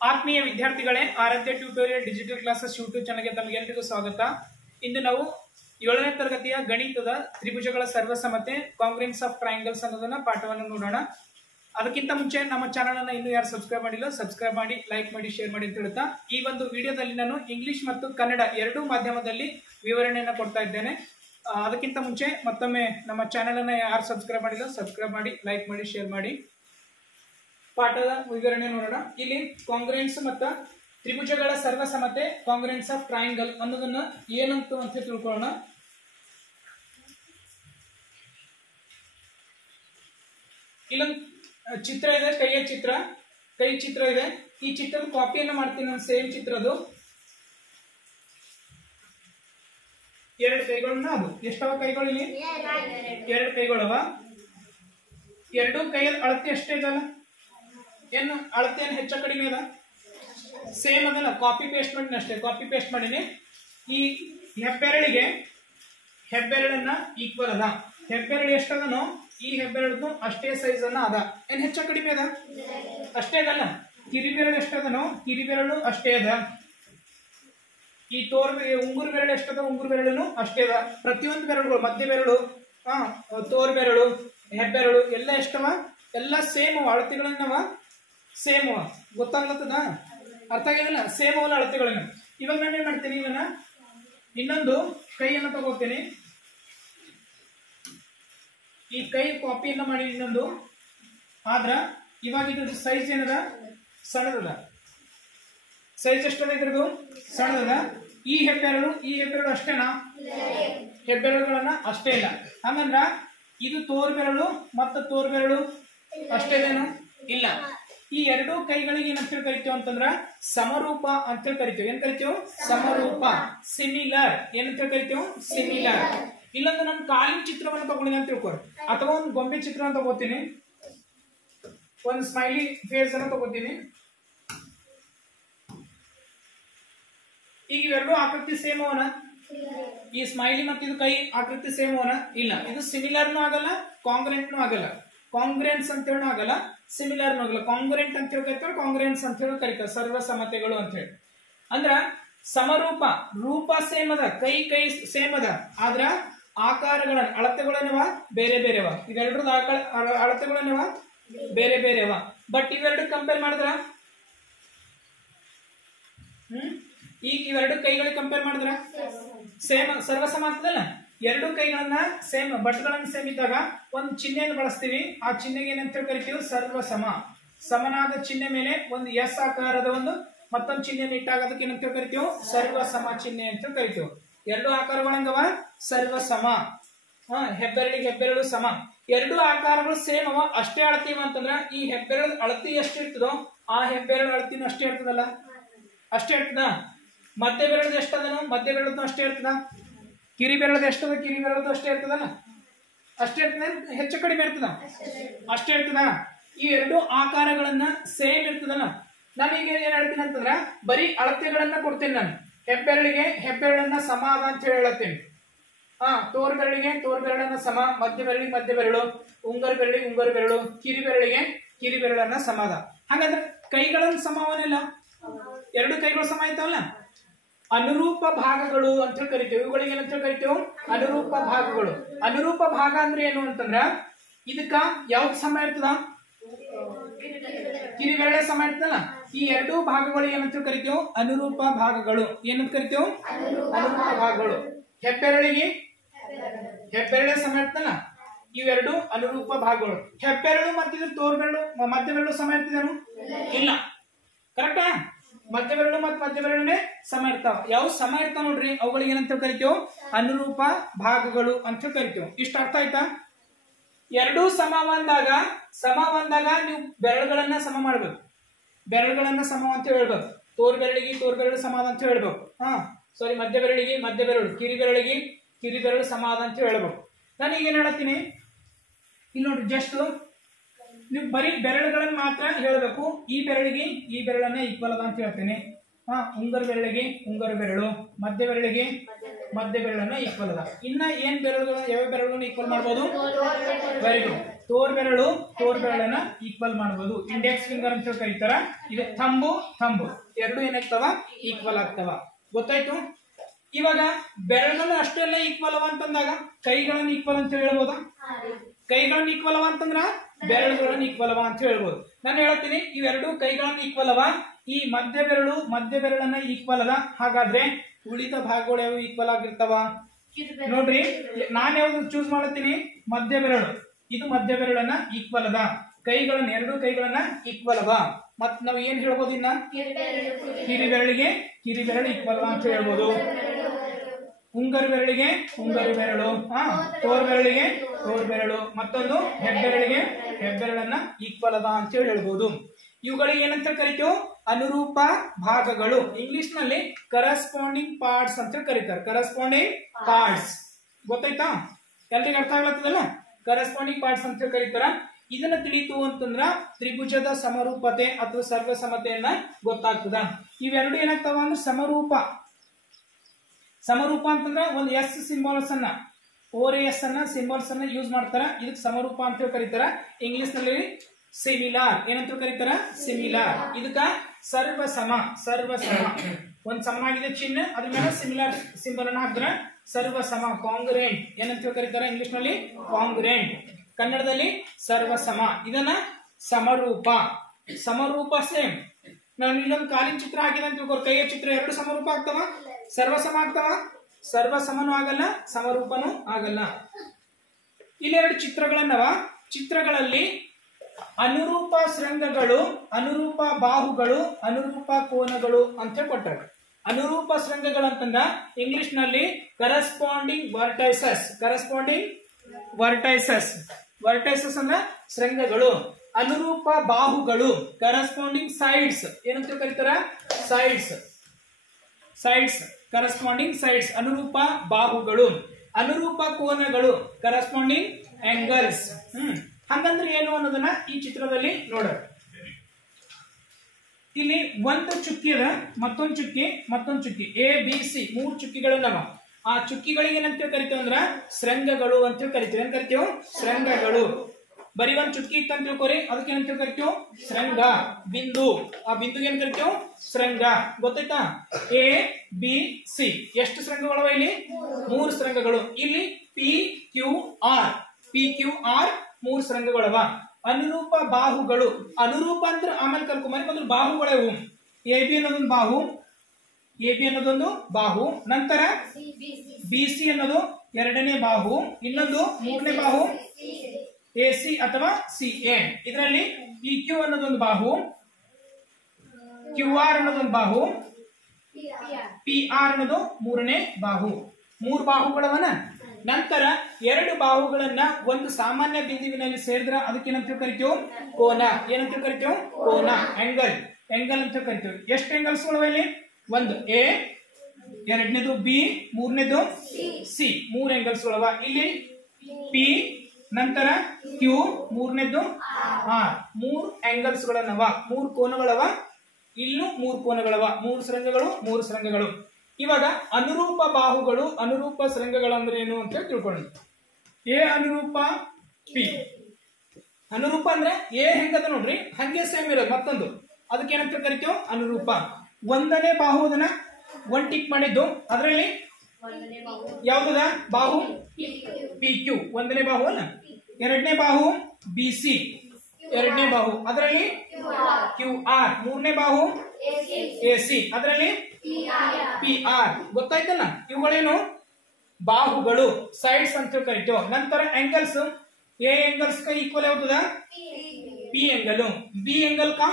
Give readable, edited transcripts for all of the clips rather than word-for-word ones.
ಆತ್ಮೀಯ ವಿದ್ಯಾರ್ಥಿಗಳೇ, ಆರಾಧ್ಯ tutorial digital classes YouTube ಚಾನಲ್ಗೆ ತಮಗೆಲ್ಲರಿಗೂ ಸ್ವಾಗತ. ಇಂದು ನಾವು 7ನೇ ತರಗತಿಯ ಗಣಿತದ ತ್ರಿಭುಜಗಳ ಸರ್ವಸಮತೆ ಕಾಂಗ್ರೆನ್ಸ್ ಆಫ್ ಟ್ರಯಾಂಗಲ್ಸ್ ಅನ್ನೋದನ್ನ ಪಾಠವನ್ನು ನೋಡೋಣ. ಅದಕ್ಕಿಂತ ಮುಂಚೆ ನಮ್ಮ ಚಾನಲ್ ಅನ್ನ ಇನ್ನೂ ಯಾರು ಸಬ್ಸ್ಕ್ರೈಬ್ ಮಾಡಿಲ್ಲ, ಸಬ್ಸ್ಕ್ರೈಬ್ ಮಾಡಿ, ಲೈಕ್ ಮಾಡಿ, ಶೇರ್ ಮಾಡಿ ಅಂತ ಹೇಳ್ತಾ ಈ ಒಂದು ವಿಡಿಯೋದಲ್ಲಿ ನಾನು ಇಂಗ್ಲಿಷ್ ಮತ್ತು ಕನ್ನಡ ಎರಡೂ ಮಾಧ್ಯಮದಲ್ಲಿ ವಿವರಣೆಯನ್ನು ಕೊಡ್ತಾ ಇದ್ದೇನೆ. ಅದಕ್ಕಿಂತ ಮುಂಚೆ ಮತ್ತೊಮ್ಮೆ ನಮ್ಮ ಚಾನಲ್ ಅನ್ನ ಯಾರು ಸಬ್ಸ್ಕ್ರೈಬ್ ಮಾಡಿಲ್ಲ, ಸಬ್ಸ್ಕ್ರೈಬ್ ಮಾಡಿ, ಲೈಕ್ ಮಾಡಿ, ಶೇರ್ ಮಾಡಿ. ಪಾಠದ ವಿವರಣೆ ನೋಡೋಣ. ಇಲ್ಲಿ ಕಾಂಗ್ರೆನ್ಸ್ ಮತ್ತು ತ್ರಿಭುಜಗಳ ಸರ್ವಸಮತೆ ಕಾಂಗ್ರೆನ್ಸ್ ಆಫ್ ಟ್ರಯಾಂಗಲ್ ಅನ್ನೋದನ್ನ ಏನಂತ ಅಂತ ತಿಳ್ಕೊಳ್ಳೋಣ. ಇಲ್ಲೊಂದು ಚಿತ್ರ ಇದೆ, ಕೈ ಚಿತ್ರ ಇದೆ. ಈ ಚಿತ್ರದ ಕಾಪಿಯನ್ನು ಮಾಡ್ತೀನಿ ನಾನು, ಸೇಮ್ ಚಿತ್ರದ್ದು. ಎರಡು ಕೈಗಳನ್ನ, ಅದು ಎಷ್ಟವ ಕೈಗಳು ಇಲ್ಲಿ? ಎರಡು ಕೈಗಳವ. ಎರಡು ಕೈಯ ಅಳತೆ ಅಷ್ಟೇ ಇದಲ್ಲ, ಏನು ಅಳತೆ ಏನು ಹೆಚ್ಚು ಕಡಿಮೆ ಅದ? ಸೇಮ್ ಅದಲ್ಲ, ಕಾಪಿ ಪೇಸ್ಟ್ ಮಾಡಿನಿ ಅಷ್ಟೇ. ಕಾಪಿ ಪೇಸ್ಟ್ ಮಾಡೀನಿ. ಈ ಹೆಬ್ಬೆರಳನ್ನ ಈಕ್ವಲ್ ಅದ. ಹೆಬ್ಬೆರಳು ಎಷ್ಟದನೋ ಈ ಹೆಬ್ಬೆರಳದ್ದು ಅಷ್ಟೇ ಸೈಜ್ ಅನ್ನ ಅದ. ಏನ್ ಹೆಚ್ಚು ಕಡಿಮೆ ಅದ? ಅಷ್ಟೇ ಅದಲ್ಲ. ಕಿರಿಬೆರಳು ಎಷ್ಟದನೋ ಕಿರಿಬೆರಳು ಅಷ್ಟೇ ಅದ. ಈ ಉಂಗುರು ಬೆರಳು ಎಷ್ಟದ? ಉಂಗುರು ಬೆರಳು ಅಷ್ಟೇ ಅದ. ಪ್ರತಿಯೊಂದು ಬೆರಳುಗಳು, ಮಧ್ಯ ಬೆರಳು, ತೋರ್ ಬೆರಳು, ಹೆಬ್ಬೆರಳು ಎಲ್ಲ ಎಷ್ಟವ? ಎಲ್ಲ ಸೇಮ್ ಅಳತೆಗಳನ್ನವ, ಸೇಮ್ ಅವ. ಗೊತ್ತಾಗ್ಲತ್ತದ? ಅರ್ಥ ಆಗಿದಲ್ಲ? ಸೇಮ್ ಅವಲ್ಲ ಅಳತೆಗಳನ್ನ. ಇವಾಗ ನಾನು ಏನ್ ಮಾಡ್ತೀನಿ, ಇವನ್ನ ಇನ್ನೊಂದು ಕೈಯನ್ನು ತಗೋತೀನಿ. ಈ ಕೈ ಕಾಪಿಯನ್ನ ಮಾಡಿ ಇನ್ನೊಂದು. ಆದ್ರ ಇವಾಗ ಇದ್ರ ಸೈಜ್ ಏನದ? ಸಣ್ಣದದ. ಸೈಜ್ ಎಷ್ಟದ ಇದ್ರದ್ದು? ಸಣ್ಣದದ. ಈ ಹೆಬ್ಬೆರಳು ಅಷ್ಟೇನಾ? ಹೆಬ್ಬೆರಳುಗಳನ್ನ ಅಷ್ಟೇ ಇಲ್ಲ. ಹಂಗಂದ್ರ ಇದು ತೋರ್ ಬೆರಳು ಮತ್ತು ತೋರ್ ಬೆರಳು ಅಷ್ಟೇದೇನು? ಇಲ್ಲ. ಈ ಎರಡೂ ಕೈಗಳಿಗೆ ಏನಂತ ಹೇಳಿ ಕರಿತೀವಿ ಅಂತಂದ್ರ ಸಮರೂಪ ಅಂತ ಹೇಳಿ ಕರಿತೀವಿ. ಏನ್ ಕರಿತೀವಿ? ಸಮರೂಪ, ಸಿಮಿಲರ್. ಏನಂತ ಹೇಳಿ ಕರಿತೀವಿ? ಸಿಮಿಲರ್. ಇಲ್ಲೊಂದು ನಮ್ ಕಾಲಿನ ಚಿತ್ರವನ್ನು ತಗೊಂಡಿನಿ ಅಂತ ತಿಳ್ಕೊರಿ, ಅಥವಾ ಒಂದು ಗೊಂಬೆ ಚಿತ್ರ ತಗೋತೀನಿ, ಒಂದು ಸ್ಮೈಲಿ ಫೇಸ್ ಅನ್ನ ತಗೋತೀನಿ. ಈಗ ಇವೆರಡು ಆಕೃತಿ ಸೇಮ್ ಅವನ? ಈ ಸ್ಮೈಲಿ ಮತ್ತು ಇದು ಕೈ ಆಕೃತಿ ಸೇಮ್ ಅವನ? ಇಲ್ಲ. ಇದು ಸಿಮಿಲರ್ನು ಆಗಲ್ಲ, ಕಾಂಗ್ರೆಂಟ್ನು ಆಗಲ್ಲ. ಕಾಂಗ್ರೆನ್ಸ್ ಅಂತ ಹೇಳಿ ಆಗಲ್ಲ, ಸಿಮಿಲರ್ನು ಆಗಲ್ಲ. ಕಾಂಗ್ರೆಂಟ್ ಅಂತ ಹೇಳಿ ಕರಿತಾರೆ, ಕಾಂಗ್ರೆನ್ಸ್ ಅಂತ ಹೇಳಿ ಕರಿತಾರೆ. ಸರ್ವಸಮತೆಗಳು ಅಂತ ಹೇಳಿ ಅಂದ್ರ ಸಮರೂಪ, ರೂಪ ಸೇಮ್ ಅದ, ಕೈ ಸೇಮ್ ಅದ, ಆದ್ರ ಆಕಾರಗಳ ಅಳತೆಗಳೇನವ ಬೇರೆ ಬೇರೆವ. ಇವೆರಡ್ರದ್ದು ಅಳತೆಗಳೇನವ ಬೇರೆ ಬೇರೆವ. ಬಟ್ ಇವೆರಡು ಕಂಪೇರ್ ಮಾಡಿದ್ರ, ಈಗ ಇವೆರಡು ಕೈಗಳಿಗೆ ಕಂಪೇರ್ ಮಾಡಿದ್ರ ಸೇಮ್, ಸರ್ವಸಮ ಆಗ್ತದಲ್ಲ. ಎರಡು ಕೈಗಳನ್ನ ಸೇಮ್, ಬಟ್ಗಳನ್ನ ಸೇಮ್ ಇದ್ದಾಗ ಒಂದು ಚಿಹ್ನೆಯನ್ನು ಬಳಸ್ತೀವಿ. ಆ ಚಿಹ್ನೆಗೆ ಏನಂತ ಹೇಳಿ ಕರಿತೀವಿ? ಸರ್ವಸಮ. ಸಮನಾದ ಚಿಹ್ನೆ ಮೇಲೆ ಒಂದು ಎಸ್ ಆಕಾರದ ಒಂದು ಮತ್ತೊಂದು ಚಿಹ್ನೆಯನ್ನು ಇಟ್ಟಾಗ ಅದಕ್ಕೆ ಏನಂತ ಹೇಳಿ ಕರಿತೀವಿ? ಸರ್ವಸಮ ಚಿಹ್ನೆ ಅಂತ ಕರಿತೀವಿ. ಎರಡು ಆಕಾರಗಳಂಗವ ಸರ್ವಸಮ. ಹೆಬ್ಬೆರಳು ಸಮ. ಎರಡು ಆಕಾರಗಳು ಸೇಮ್ ಅವ, ಅಷ್ಟೇ ಅಳತೀವ ಅಂತಂದ್ರ ಈ ಹೆಬ್ಬೆರಳು ಅಳತಿ ಎಷ್ಟು ಇರ್ತದೋ ಆ ಹೆಬ್ಬೆರಳು ಅಳತಿನೂ ಅಷ್ಟೇ ಇರ್ತದಲ್ಲ, ಅಷ್ಟೇ ಇರ್ತದ. ಮಧ್ಯ ಬೆರಳದು ಎಷ್ಟದನೋ ಮಧ್ಯ ಬೆರಳದು ಅಷ್ಟೇ ಇರ್ತದ. ಕಿರಿ ಬೆರಳದು ಎಷ್ಟದ? ಕಿರಿ ಬೆರಳದು ಅಷ್ಟೇ ಇರ್ತದಲ್ಲ, ಅಷ್ಟೇ ಇರ್ತದ. ಹೆಚ್ಚು ಕಡಿಮೆ ಇರ್ತದ? ಅಷ್ಟೇ ಇರ್ತದ. ಈ ಎರಡು ಆಕಾರಗಳನ್ನ ಸೇಮ್ ಇರ್ತದಲ್ಲ. ನಾನೀಗ ಏನ್ ಹೇಳ್ತೀನಿ ಅಂತಂದ್ರ ಬರೀ ಅಳತೆಗಳನ್ನ ಕೊಡ್ತೀನಿ ನಾನು. ಹೆಬ್ಬೆರಳನ್ನ ಸಮ ಅದ ಅಂತ ಹೇಳಿ ಹೇಳತ್ತೀನಿ. ತೋರ್ ಬೆರಳನ್ನ ಸಮ, ಮಧ್ಯ ಬೆರಳು, ಉಂಗರ ಬೆರಳು, ಕಿರಿ ಬೆರಳನ್ನ ಸಮ ಅದ. ಹಾಗಾದ್ರೆ ಕೈಗಳನ್ನ ಸಮವನಿಲ್ಲ, ಎರಡು ಕೈಗಳು ಸಮ ಆಯ್ತವಲ್ಲ. ಅನುರೂಪ ಭಾಗಗಳು ಅಂತ ಹೇಳಿ ಕರಿತೀವಿ. ಇವುಗಳಿಗೆ ಏನಂತ ಹೇಳಿ ಕರಿತೀವಿ? ಅನುರೂಪ ಭಾಗಗಳು. ಅನುರೂಪ ಭಾಗ ಅಂದ್ರೆ ಏನು ಅಂತಂದ್ರ ಇದಕ್ಕ ಯಾವ್ದು ಸಮ ಇರ್ತದ? ಕಿರಿಬೆರಳೆ ಸಮ ಇರ್ತದಲ್ಲ. ಈ ಎರಡೂ ಭಾಗಗಳು ಏನಂತ ಕರಿತೀವಿ? ಅನುರೂಪ ಭಾಗಗಳು. ಏನಂತ ಕರಿತೀವಿ? ಅನುರೂಪ ಭಾಗಗಳು. ಹೆಬ್ಬೆರಳೆ ಸಮ ಇರ್ತದಲ್ಲ, ಇವೆರಡು ಅನುರೂಪ ಭಾಗಗಳು. ಹೆಬ್ಬೆರಳು ಮತ್ತಿದ್ರು ತೋರ್ ಬೆರಳು, ಮಧ್ಯ ಬೆರಳು ಸಮ ಇರ್ತದೇನು? ಇಲ್ಲ. ಕರೆಕ್ಟಾ? ಮಧ್ಯ ಬೆರಳು ಮತ್ತು ಮಧ್ಯ ಬೆರಳುನೇ ಸಮ ಇರ್ತಾವ. ಯಾವ ಸಮ ಇರ್ತಾವ ನೋಡ್ರಿ, ಅವುಗಳಿಗೆ ಏನಂತ ಕರಿತೀವಿ? ಅನುರೂಪ ಭಾಗಗಳು ಅಂತ ಕರಿತೀವಿ. ಇಷ್ಟ ಅರ್ಥ ಆಯ್ತಾ? ಎರಡೂ ಸಮ ಬಂದಾಗ ನೀವು ಬೆರಳುಗಳನ್ನ ಸಮ ಮಾಡ್ಬೇಕು. ಬೆರಳುಗಳನ್ನ ಸಮ ಅಂತ ಹೇಳ್ಬೇಕು. ತೋರ್ ಬೆರಳು ಸಮ ಅಂತ ಹೇಳ್ಬೇಕು. ಮಧ್ಯ ಬೆರಳು, ಕಿರಿ ಬೆರಳು ಸಮ ಅಂತ ಹೇಳ್ಬೇಕು. ನಾನು ಈಗ ಏನ್ ಹೇಳತ್ತೀನಿ, ಇಲ್ಲಿ ನೋಡ್ರಿ, ಜಸ್ಟ್ ನೀವು ಬರೀ ಬೆರಳುಗಳನ್ನ ಮಾತ್ರ ಹೇಳಬೇಕು. ಈ ಬೆರಳನ್ನ ಈಕ್ವಲ್ ಅದ ಅಂತ ಹೇಳ್ತೇನೆ. ಉಂಗರ ಬೆರಳು, ಮಧ್ಯ ಬೆರಳನ್ನ ಈಕ್ವಲ್ ಅದ. ಇನ್ನ ಏನ್ ಬೆರಳುಗಳು, ಯಾವ ಬೆರಳುಗಳನ್ನ ಈಕ್ವಲ್ ಮಾಡ್ಬೋದು? Very good. ತೋರ್ಬೆರಳನ್ನ ಈಕ್ವಲ್ ಮಾಡಬಹುದು. ಇಂಡೆಕ್ಸ್ ಫಿಂಗರ್ ಅಂತ ಕರೀತಾರ. ಇದು ಥಂಬು ಎರಡು ಏನಾಗ್ತಾವ ಈಕ್ವಲ್ ಆಗ್ತಾವ. ಗೊತ್ತಾಯ್ತು. ಇವಾಗ ಬೆರಳನ್ನು ಅಷ್ಟೆಲ್ಲ ಈಕ್ವಲ್ ಅವ ಅಂತಂದಾಗ ಕೈಗಳನ್ನ ಈಕ್ವಲ್ ಅಂತ ಹೇಳ್ಬೋದಾ? ಕೈಗಳನ್ನ ಈಕ್ವಲ್ ಅವ ಅಂತಂದ್ರ ಬೆರಳುಗಳನ್ನ ಈಕ್ವಲ್ ಅವ ಅಂತ ಹೇಳ್ಬೋದು. ನಾನು ಹೇಳ್ತೀನಿ ಇವೆರಡು ಕೈಗಳನ್ನ ಈಕ್ವಲ್ ಅವ. ಈ ಮಧ್ಯ ಬೆರಳನ್ನ ಈಕ್ವಲ್ ಅದ. ಹಾಗಾದ್ರೆ ಉಳಿದ ಭಾಗಗಳು ಯಾವ ಈಕ್ವಲ್ ಆಗಿರ್ತಾವ ನೋಡ್ರಿ. ನಾನು ಯಾವ್ದು ಚೂಸ್ ಮಾಡತ್ತೀನಿ? ಮಧ್ಯ ಬೆರಳು. ಇದು ಮಧ್ಯ ಬೆರಳನ್ನ ಈಕ್ವಲ್ ಅದ. ಎರಡು ಕೈಗಳನ್ನ ಈಕ್ವಲ್ ಅವ. ಮತ್ ನಾವ್ ಏನ್ ಹೇಳ್ಬೋದು? ಇನ್ನ ಕಿರಿಬೆರಳಿಗೆ ಕಿರಿಬೆರಳು ಈಕ್ವಲ್ ಅದ ಅಂತ ಹೇಳ್ಬೋದು. ಉಂಗರು ಬೆರಳಿಗೆ ಉಂಗರು ಬೆರಳು, ತೋರ್ಬೆರಳಿಗೆ ತೋರ್ಬೆರಳು, ಮತ್ತೊಂದು ಹೆಬ್ಬೆರಳಿಗೆ ಹೆಬ್ಬೆರಳನ್ನ ಈಕ್ವಲ್ ಅದ ಅಂತ ಹೇಳ್ಬೋದು. ಇವುಗಳಿಗೆ ಏನಂತ ಕರಿತೀವಿ? ಅನುರೂಪ ಭಾಗಗಳು. ಇಂಗ್ಲಿಷ್ ನಲ್ಲಿ ಕರೆಸ್ಪಾಂಡಿಂಗ್ ಪಾರ್ಟ್ಸ್ ಅಂತ ಕರೀತಾರೆ. ಕರೆಸ್ಪಾಂಡಿಂಗ್ ಪಾರ್ಟ್ಸ್ ಗೊತ್ತಾಯ್ತಾ? ಎಲ್ರಿಗೂ ಅರ್ಥ ಆಗ್ಲತ್ತದಲ್ಲ? ಕರೆಸ್ಪಾಂಡಿಂಗ್ ಪಾರ್ಟ್ಸ್ ಅಂತ ಕರೀತಾರ. ಇದನ್ನ ತಿಳಿತು ಅಂತಂದ್ರ ತ್ರಿಭುಜದ ಸಮರೂಪತೆ ಅಥವಾ ಸರ್ವಸಮತೆಯನ್ನ ಗೊತ್ತಾಗ್ತದ. ಇವೆರಡು ಏನಾಗ್ತಾವ ಅಂದ್ರೆ ಸಮರೂಪ ಅಂತಂದ್ರ ಒಂದು ಎಸ್ ಸಿಂಬಲ್ಸ್ ಅನ್ನ OS ಅನ್ನ ಸಿಂಬಲ್ಸ್ ಅನ್ನ ಯೂಸ್ ಮಾಡ್ತಾರ. ಇದಕ್ಕೆ ಸಮರೂಪ ಅಂತ ಕರೀತಾರ. ಇಂಗ್ಲಿಷ್ ನಲ್ಲಿ ಸಿಮಿಲಾರ್ ಏನಂತ ಕರೀತಾರ? ಸಿಮಿಲಾರ್. ಇದಕ್ಕ ಸರ್ವಸಮ ಒಂದ್ ಸಮನಾಗಿದೆ ಚಿಹ್ನೆ, ಅದ್ರ ಮೇಲೆ ಸಿಮಿಲಾರ್ ಸಿಂಬಲ್ ಅನ್ನ ಹಾಕಿದ್ರೆ ಸರ್ವಸಮ. ಕಾಂಗ್ರುಯೆಂಟ್ ಏನಂತ ಕರೀತಾರ ಇಂಗ್ಲಿಷ್ ನಲ್ಲಿ? ಕಾಂಗ್ರುಯೆಂಟ್. ಕನ್ನಡದಲ್ಲಿ ಸರ್ವಸಮ. ಇದನ್ನ ಸಮರೂಪ ಸೇಮ್. ನಾನು ಇಲ್ಲೊಂದು ಕಾಲಿನ ಚಿತ್ರ ಹಾಕಿದೆ ಅಂತ ತಿಳ್ಕೊ, ಕೈಯ ಚಿತ್ರ ಎರಡು ಸಮರೂಪ ಆಗ್ತಾವ? ಸರ್ವಸಮ ಆಗ್ತಾವ? ಸರ್ವಸಮನೂ ಆಗಲ್ಲ, ಸಮರೂಪನೂ ಆಗಲ್ಲ. ಇಲ್ಲೆರಡು ಚಿತ್ರಗಳನ್ನವ. ಚಿತ್ರಗಳಲ್ಲಿ ಅನುರೂಪ ಶೃಂಗಗಳು, ಅನುರೂಪ ಬಾಹುಗಳು, ಅನುರೂಪ ಕೋನಗಳು ಅಂತ ಕೊಟ್ಟಾರೆ. ಅನುರೂಪ ಶೃಂಗಗಳು ಅಂತಂದ್ರ ಇಂಗ್ಲಿಷ್ ನಲ್ಲಿ ಕರೆಸ್ಪಾಂಡಿಂಗ್ ವರ್ಟೈಸಸ್ ಅಂದ್ರ ಶೃಂಗಗಳು. ಅನುರೂಪ ಬಾಹುಗಳು ಕರೆಸ್ಪಾಂಡಿಂಗ್ ಸೈಡ್ಸ್ ಏನಂತ ಕರೀತಾರ? ಸೈಡ್ಸ್ ಕರೆಸ್ಪಾಂಡಿಂಗ್ ಸೈಡ್ಸ್ ಅನುರೂಪ ಬಾಹುಗಳು. ಅನುರೂಪ ಕೋನಗಳು ಕರೆಸ್ಪಾಂಡಿಂಗ್ ಆಂಗಲ್ಸ್. ಹಂಗಂದ್ರೆ ಏನು ಅನ್ನೋದನ್ನ ಈ ಚಿತ್ರದಲ್ಲಿ ನೋಡ. ಇಲ್ಲಿ ಒಂದು ಚುಕ್ಕಿ ಅದ, ಮತ್ತೊಂದು ಚುಕ್ಕಿ ABC 3 ಚುಕ್ಕಿಗಳನ್ನವ. ಆ ಚುಕ್ಕಿಗಳಿಗೆ ಏನಂತ ಕರಿತೀವಿ ಅಂದ್ರ ಶೃಂಗಗಳು ಅಂತ ಕರಿತೀವಿ. ಏನ್ ಕರಿತೀವಿ? ಶೃಂಗಗಳು. ಬರೀ ಒಂದ್ ಚುಕ್ಕಿ ಇತ್ತು ಅಂತ ತಿಳ್ಕೊರಿ, ಅದಕ್ಕೆ ಏನಂತ ಕರಿತೀವಿ? ಶೃಂಗ. ಬಿಂದು, ಆ ಬಿಂದುಗೆ ಏನ್ ಕರಿತೀವಿ? ಶೃಂಗ. ಗೊತ್ತಾಯ್ತಾ? ABC ಎಷ್ಟು ಶೃಂಗಗಳವ ಇಲ್ಲಿ? 3 ಶೃಂಗಗಳು. ಇಲ್ಲಿ PQR 3 ಶೃಂಗಗಳವ. ಅನುರೂಪ ಬಾಹುಗಳು. ಅನುರೂಪ ಅಂದ್ರೆ ಆಮೇಲೆ ಕರ್ಕೊಂಬರಿ, ಮೊದಲು ಬಾಹುಗಳವು. AB ಅನ್ನೋದೊಂದು ಬಾಹು. ನಂತರ BC ಅನ್ನೋದು ಎರಡನೇ ಬಾಹು. ಇನ್ನೊಂದು ಮೂರನೇ ಬಾಹು AC ಅಥವಾ CA. ಇದರಲ್ಲಿ PQ ಅನ್ನೋದೊಂದು ಬಾಹು, QR ಅನ್ನೋದೊಂದು ಬಾಹು, PR ಅನ್ನೋದು ಮೂರನೇ ಬಾಹು. 3 ಬಾಹುಗಳವನ. ನಂತರ 2 ಬಾಹುಗಳನ್ನ ಒಂದು ಸಾಮಾನ್ಯ ಬಿಂದುವಿನಲ್ಲಿ ಸೇರಿದ್ರೆ ಅದಕ್ಕೇನಂತ ಕರಿತೀವಿ? ಕೋನ. ಏನಂತ ಕರಿತೀವಿ? ಕೋನ. ಆಂಗಲ್ ಅಂತ ಕರಿತೀವಿ. ಎಷ್ಟು ಆಂಗಲ್ಸ್ಗಳವ ಇಲ್ಲಿ? ಒಂದು A, ಎರಡನೇದು B, ಮೂರನೇದು C. 3 ಆಂಗಲ್ಸ್ಗಳವ. ಇಲ್ಲಿ P, ನಂತರ Q, ಮೂರನೇದು R. 3 ಆಂಗಲ್ಸ್ಗಳನ್ನವ, 3 ಕೋನಗಳವ. ಇಲ್ಲೂ 3 ಕೋನಗಳವ. 3 ಶೃಂಗಗಳು. ಇವಾಗ ಅನುರೂಪ ಬಾಹುಗಳು, ಅನುರೂಪ ಶೃಂಗಗಳು ಅಂದ್ರೆ ಏನು ಅಂತ ತಿಳ್ಕೊಳ್ಳಿ. A Anurupa P. ಅನುರೂಪ ಅಂದ್ರೆ A ಹೆಂಗದ ನೋಡ್ರಿ, ಹಂಗೆ ಸೇಮ್ ಇರೋದು ಮತ್ತೊಂದು. ಅದಕ್ಕೆ ಏನಂತ ಕರಿತೀವಿ? ಅನುರೂಪ. ಒಂದನೇ ಬಾಹು ಅದನ್ನ ಒಂದ್ ಟಿಕ್ ಮಾಡಿದ್ದು, ಅದರಲ್ಲಿ ಯಾವ್ದದ ಬಾಹು? PQ ಒಂದನೇ ಬಾಹು ಅಲ್ಲ. ಎರಡನೇ ಬಾಹು BC ಎರಡನೇ ಬಾಹು, ಅದರಲ್ಲಿ QR. ಮೂರನೇ ಬಾಹು AC, ಅದರಲ್ಲಿ PR. ಗೊತ್ತಾಯ್ತಲ್ಲ? ಇವುಗಳೇನು? ಬಾಹುಗಳು, ಸೈಡ್ಸ್ ಅಂತ ಕರಿತೀವಿ. ನಂತರ ಆಂಗಲ್ಸ್. A ಆಂಗಲ್ಸ್ ಕ ಈಕ್ವಲ್ ಯಾವ್ದದ? P angle. B ಆಂಗಲ್ ಕಾ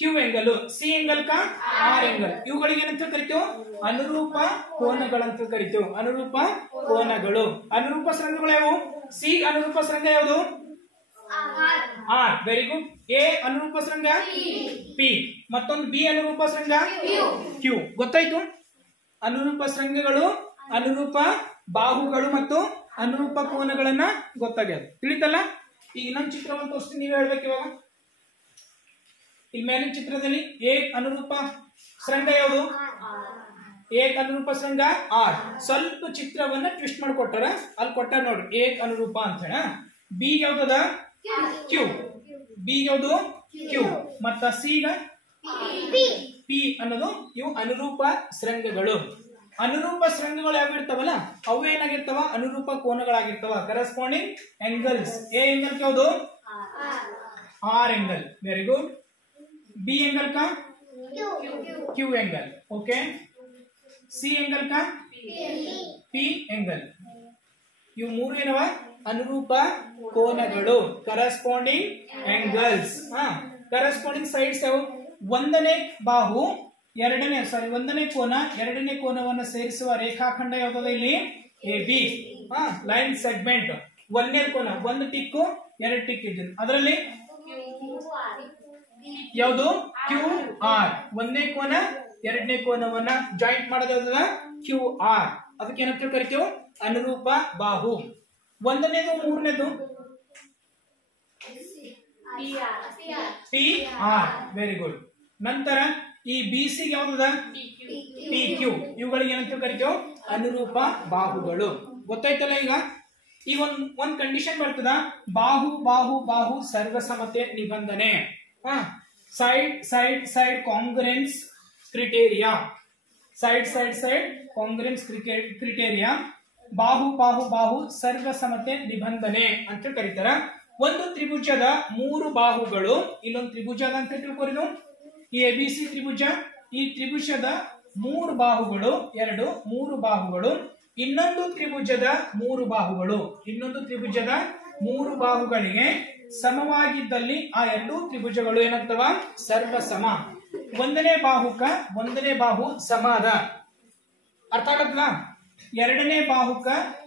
Q ಆಂಗಲ್. C ಆಂಗಲ್ ಕಾ R ಆಂಗಲ್. ಇವುಗಳಿಗೆ ಏನಂತ ಕರಿತೀವಿ? ಅನುರೂಪ ಕೋನಗಳಂತ ಕರಿತೀವಿ. ಅನುರೂಪ ಕೋನಗಳು. ಅನುರೂಪ ಶೃಂಗಗಳು ಯಾವುವು? C ಅನುರೂಪ ಶೃಂಗ ಯಾವುದು? R. Very good. A ಅನುರೂಪ ಶೃಂಗ P. ಮತ್ತೊಂದು B ಅನುರೂಪ ಶೃಂಗ Q. ಗೊತ್ತಾಯ್ತು? ಅನುರೂಪ ಶೃಂಗಗಳು, ಅನುರೂಪ ಬಾಹುಗಳು ಮತ್ತು ಅನುರೂಪ ಕೋನಗಳನ್ನ ಗೊತ್ತಾಗ್ಯದ. ತಿಳಿತಲ್ಲ? ಈಗ ಇನ್ನೊಂದು ಚಿತ್ರವನ್ನು ತೋರಿಸ್ತೀನಿ, ನೀವೇ ಹೇಳ್ಬೇಕು ಇವಾಗ. ಇಲ್ಲಿ ಮೇಲಿನ ಚಿತ್ರದಲ್ಲಿ A ಅನುರೂಪ ಶೃಂಗ ಯಾವುದು? A ಅನುರೂಪ ಶೃಂಗ R. ಸ್ವಲ್ಪ ಚಿತ್ರವನ್ನ ಟ್ವಿಸ್ಟ್ ಮಾಡಿಕೊಟ್ಟಾರ, ಅಲ್ಲಿ ಕೊಟ್ಟಾರ ನೋಡ್ರಿ A ಅನುರೂಪ ಅಂತ ಹೇಳ. ಬಿ ಯಾವ್ದದ ಕ್ಯೂ, ಬಿ ಯಾವ್ದು ಕ್ಯೂ, ಮತ್ತ ಸಿ ಗ ಪಿ ಅನ್ನೋದು ಇವು ಅನುರೂಪ ಶೃಂಗಗಳು. ಅನುರೂಪ ಶೃಂಗಗಳು ಯಾವಿರ್ತಾವಲ್ಲ ಅವು ಏನಾಗಿರ್ತಾವ ಅನುರೂಪ ಕೋನಗಳಾಗಿರ್ತಾವ. Corresponding angles. ಎ एंगल ಯಾವುದು R angle, very good. B angle का Q angle, okay. C angle का पी एंगल. ಇವು ಮೂರು ಏನವ ಅನುರೂಪ ಕೋನಗಳು, ಕರೆಸ್ಪಾಂಡಿಂಗ್ ಆಂಗಲ್ಸ್. ಕರೆಸ್ಪಾಂಡಿಂಗ್ ಸೈಡ್ಸ್ ಯಾವ? ಒಂದನೇ ಬಾಹು ಒಂದನೇ ಕೋನ ಎರಡನೇ ಕೋನವನ್ನು ಸೇರಿಸುವ ರೇಖಾಖಂಡ ಯಾವ್ದದ ಇಲ್ಲಿ? A B. Line segment. ಒಂದನೇ ಕೋನ ಒಂದು ಟಿಕ್ಕು ಎರಡು ಟಿಕ್ ಇದ್ದು ಅದರಲ್ಲಿ ಯಾವುದು ಕ್ಯೂ ಆರ್. ಒಂದನೇ ಕೋನ ಎರಡನೇ ಕೋನವನ್ನ ಜಾಯಿಂಟ್ ಮಾಡೋದ ಕ್ಯೂ ಆರ್. ಅದಕ್ಕೆ ಏನಂತ ಕರಿತೀವಿ? ಅನುರೂಪ ಬಾಹು. ಒಂದನೇದು ಮೂರನೇದು ಪಿ ಆರ್, ವೆರಿ ಗುಡ್. ನಂತರ ಈ ಬಿ ಸಿ ಯಾವ್ದದ? P Q. ಇವುಗಳಿಗೆ ಏನಂತ ಕರಿತೀವಿ? ಅನುರೂಪ ಬಾಹುಗಳು. ಗೊತ್ತಾಯ್ತಲ್ಲ? ಈಗ ಈ ಒಂದ್ ಕಂಡೀಷನ್ ಬರ್ತದ, ಬಾಹು ಬಾಹು ಬಾಹು ಸರ್ವಸಮತೆ ನಿಬಂಧನೆ. Side side side congruence criteria. Side side side congruence criteria. ಬಾಹು ಬಾಹು ಬಾಹು ಸರ್ವಸಮತೆ ನಿಬಂಧನೆ ಅಂತ ಕರೀತಾರ. ಒಂದು ತ್ರಿಭುಜದ ಮೂರು ಬಾಹುಗಳು, ಇಲ್ಲೊಂದು ತ್ರಿಭುಜದ ಅಂತ ತಿಳ್ಕೊರಿ ನೀವು. ಈ ಎಬಿಸಿ ತ್ರಿಭುಜ, ಈ ತ್ರಿಭುಜದ ಮೂರು ಬಾಹುಗಳು, ಮೂರು ಬಾಹುಗಳು. ಇನ್ನೊಂದು ತ್ರಿಭುಜದ ಮೂರು ಬಾಹುಗಳು, ಇನ್ನೊಂದು ತ್ರಿಭುಜದ ಮೂರು ಬಾಹುಗಳಿಗೆ ಸಮವಾಗಿದ್ದಲ್ಲಿ ಆ ಎರಡೂ ತ್ರಿಭುಜಗಳು ಏನಾಗ್ತವ? ಸರ್ವಸಮ. ಒಂದನೇ ಬಾಹುಕ ಒಂದನೇ ಬಾಹು ಸಮಾದ. ಅರ್ಥ ಆಗತ್ತಲ್ಲ? ಎರಡನೇ ಬಾಹುಕ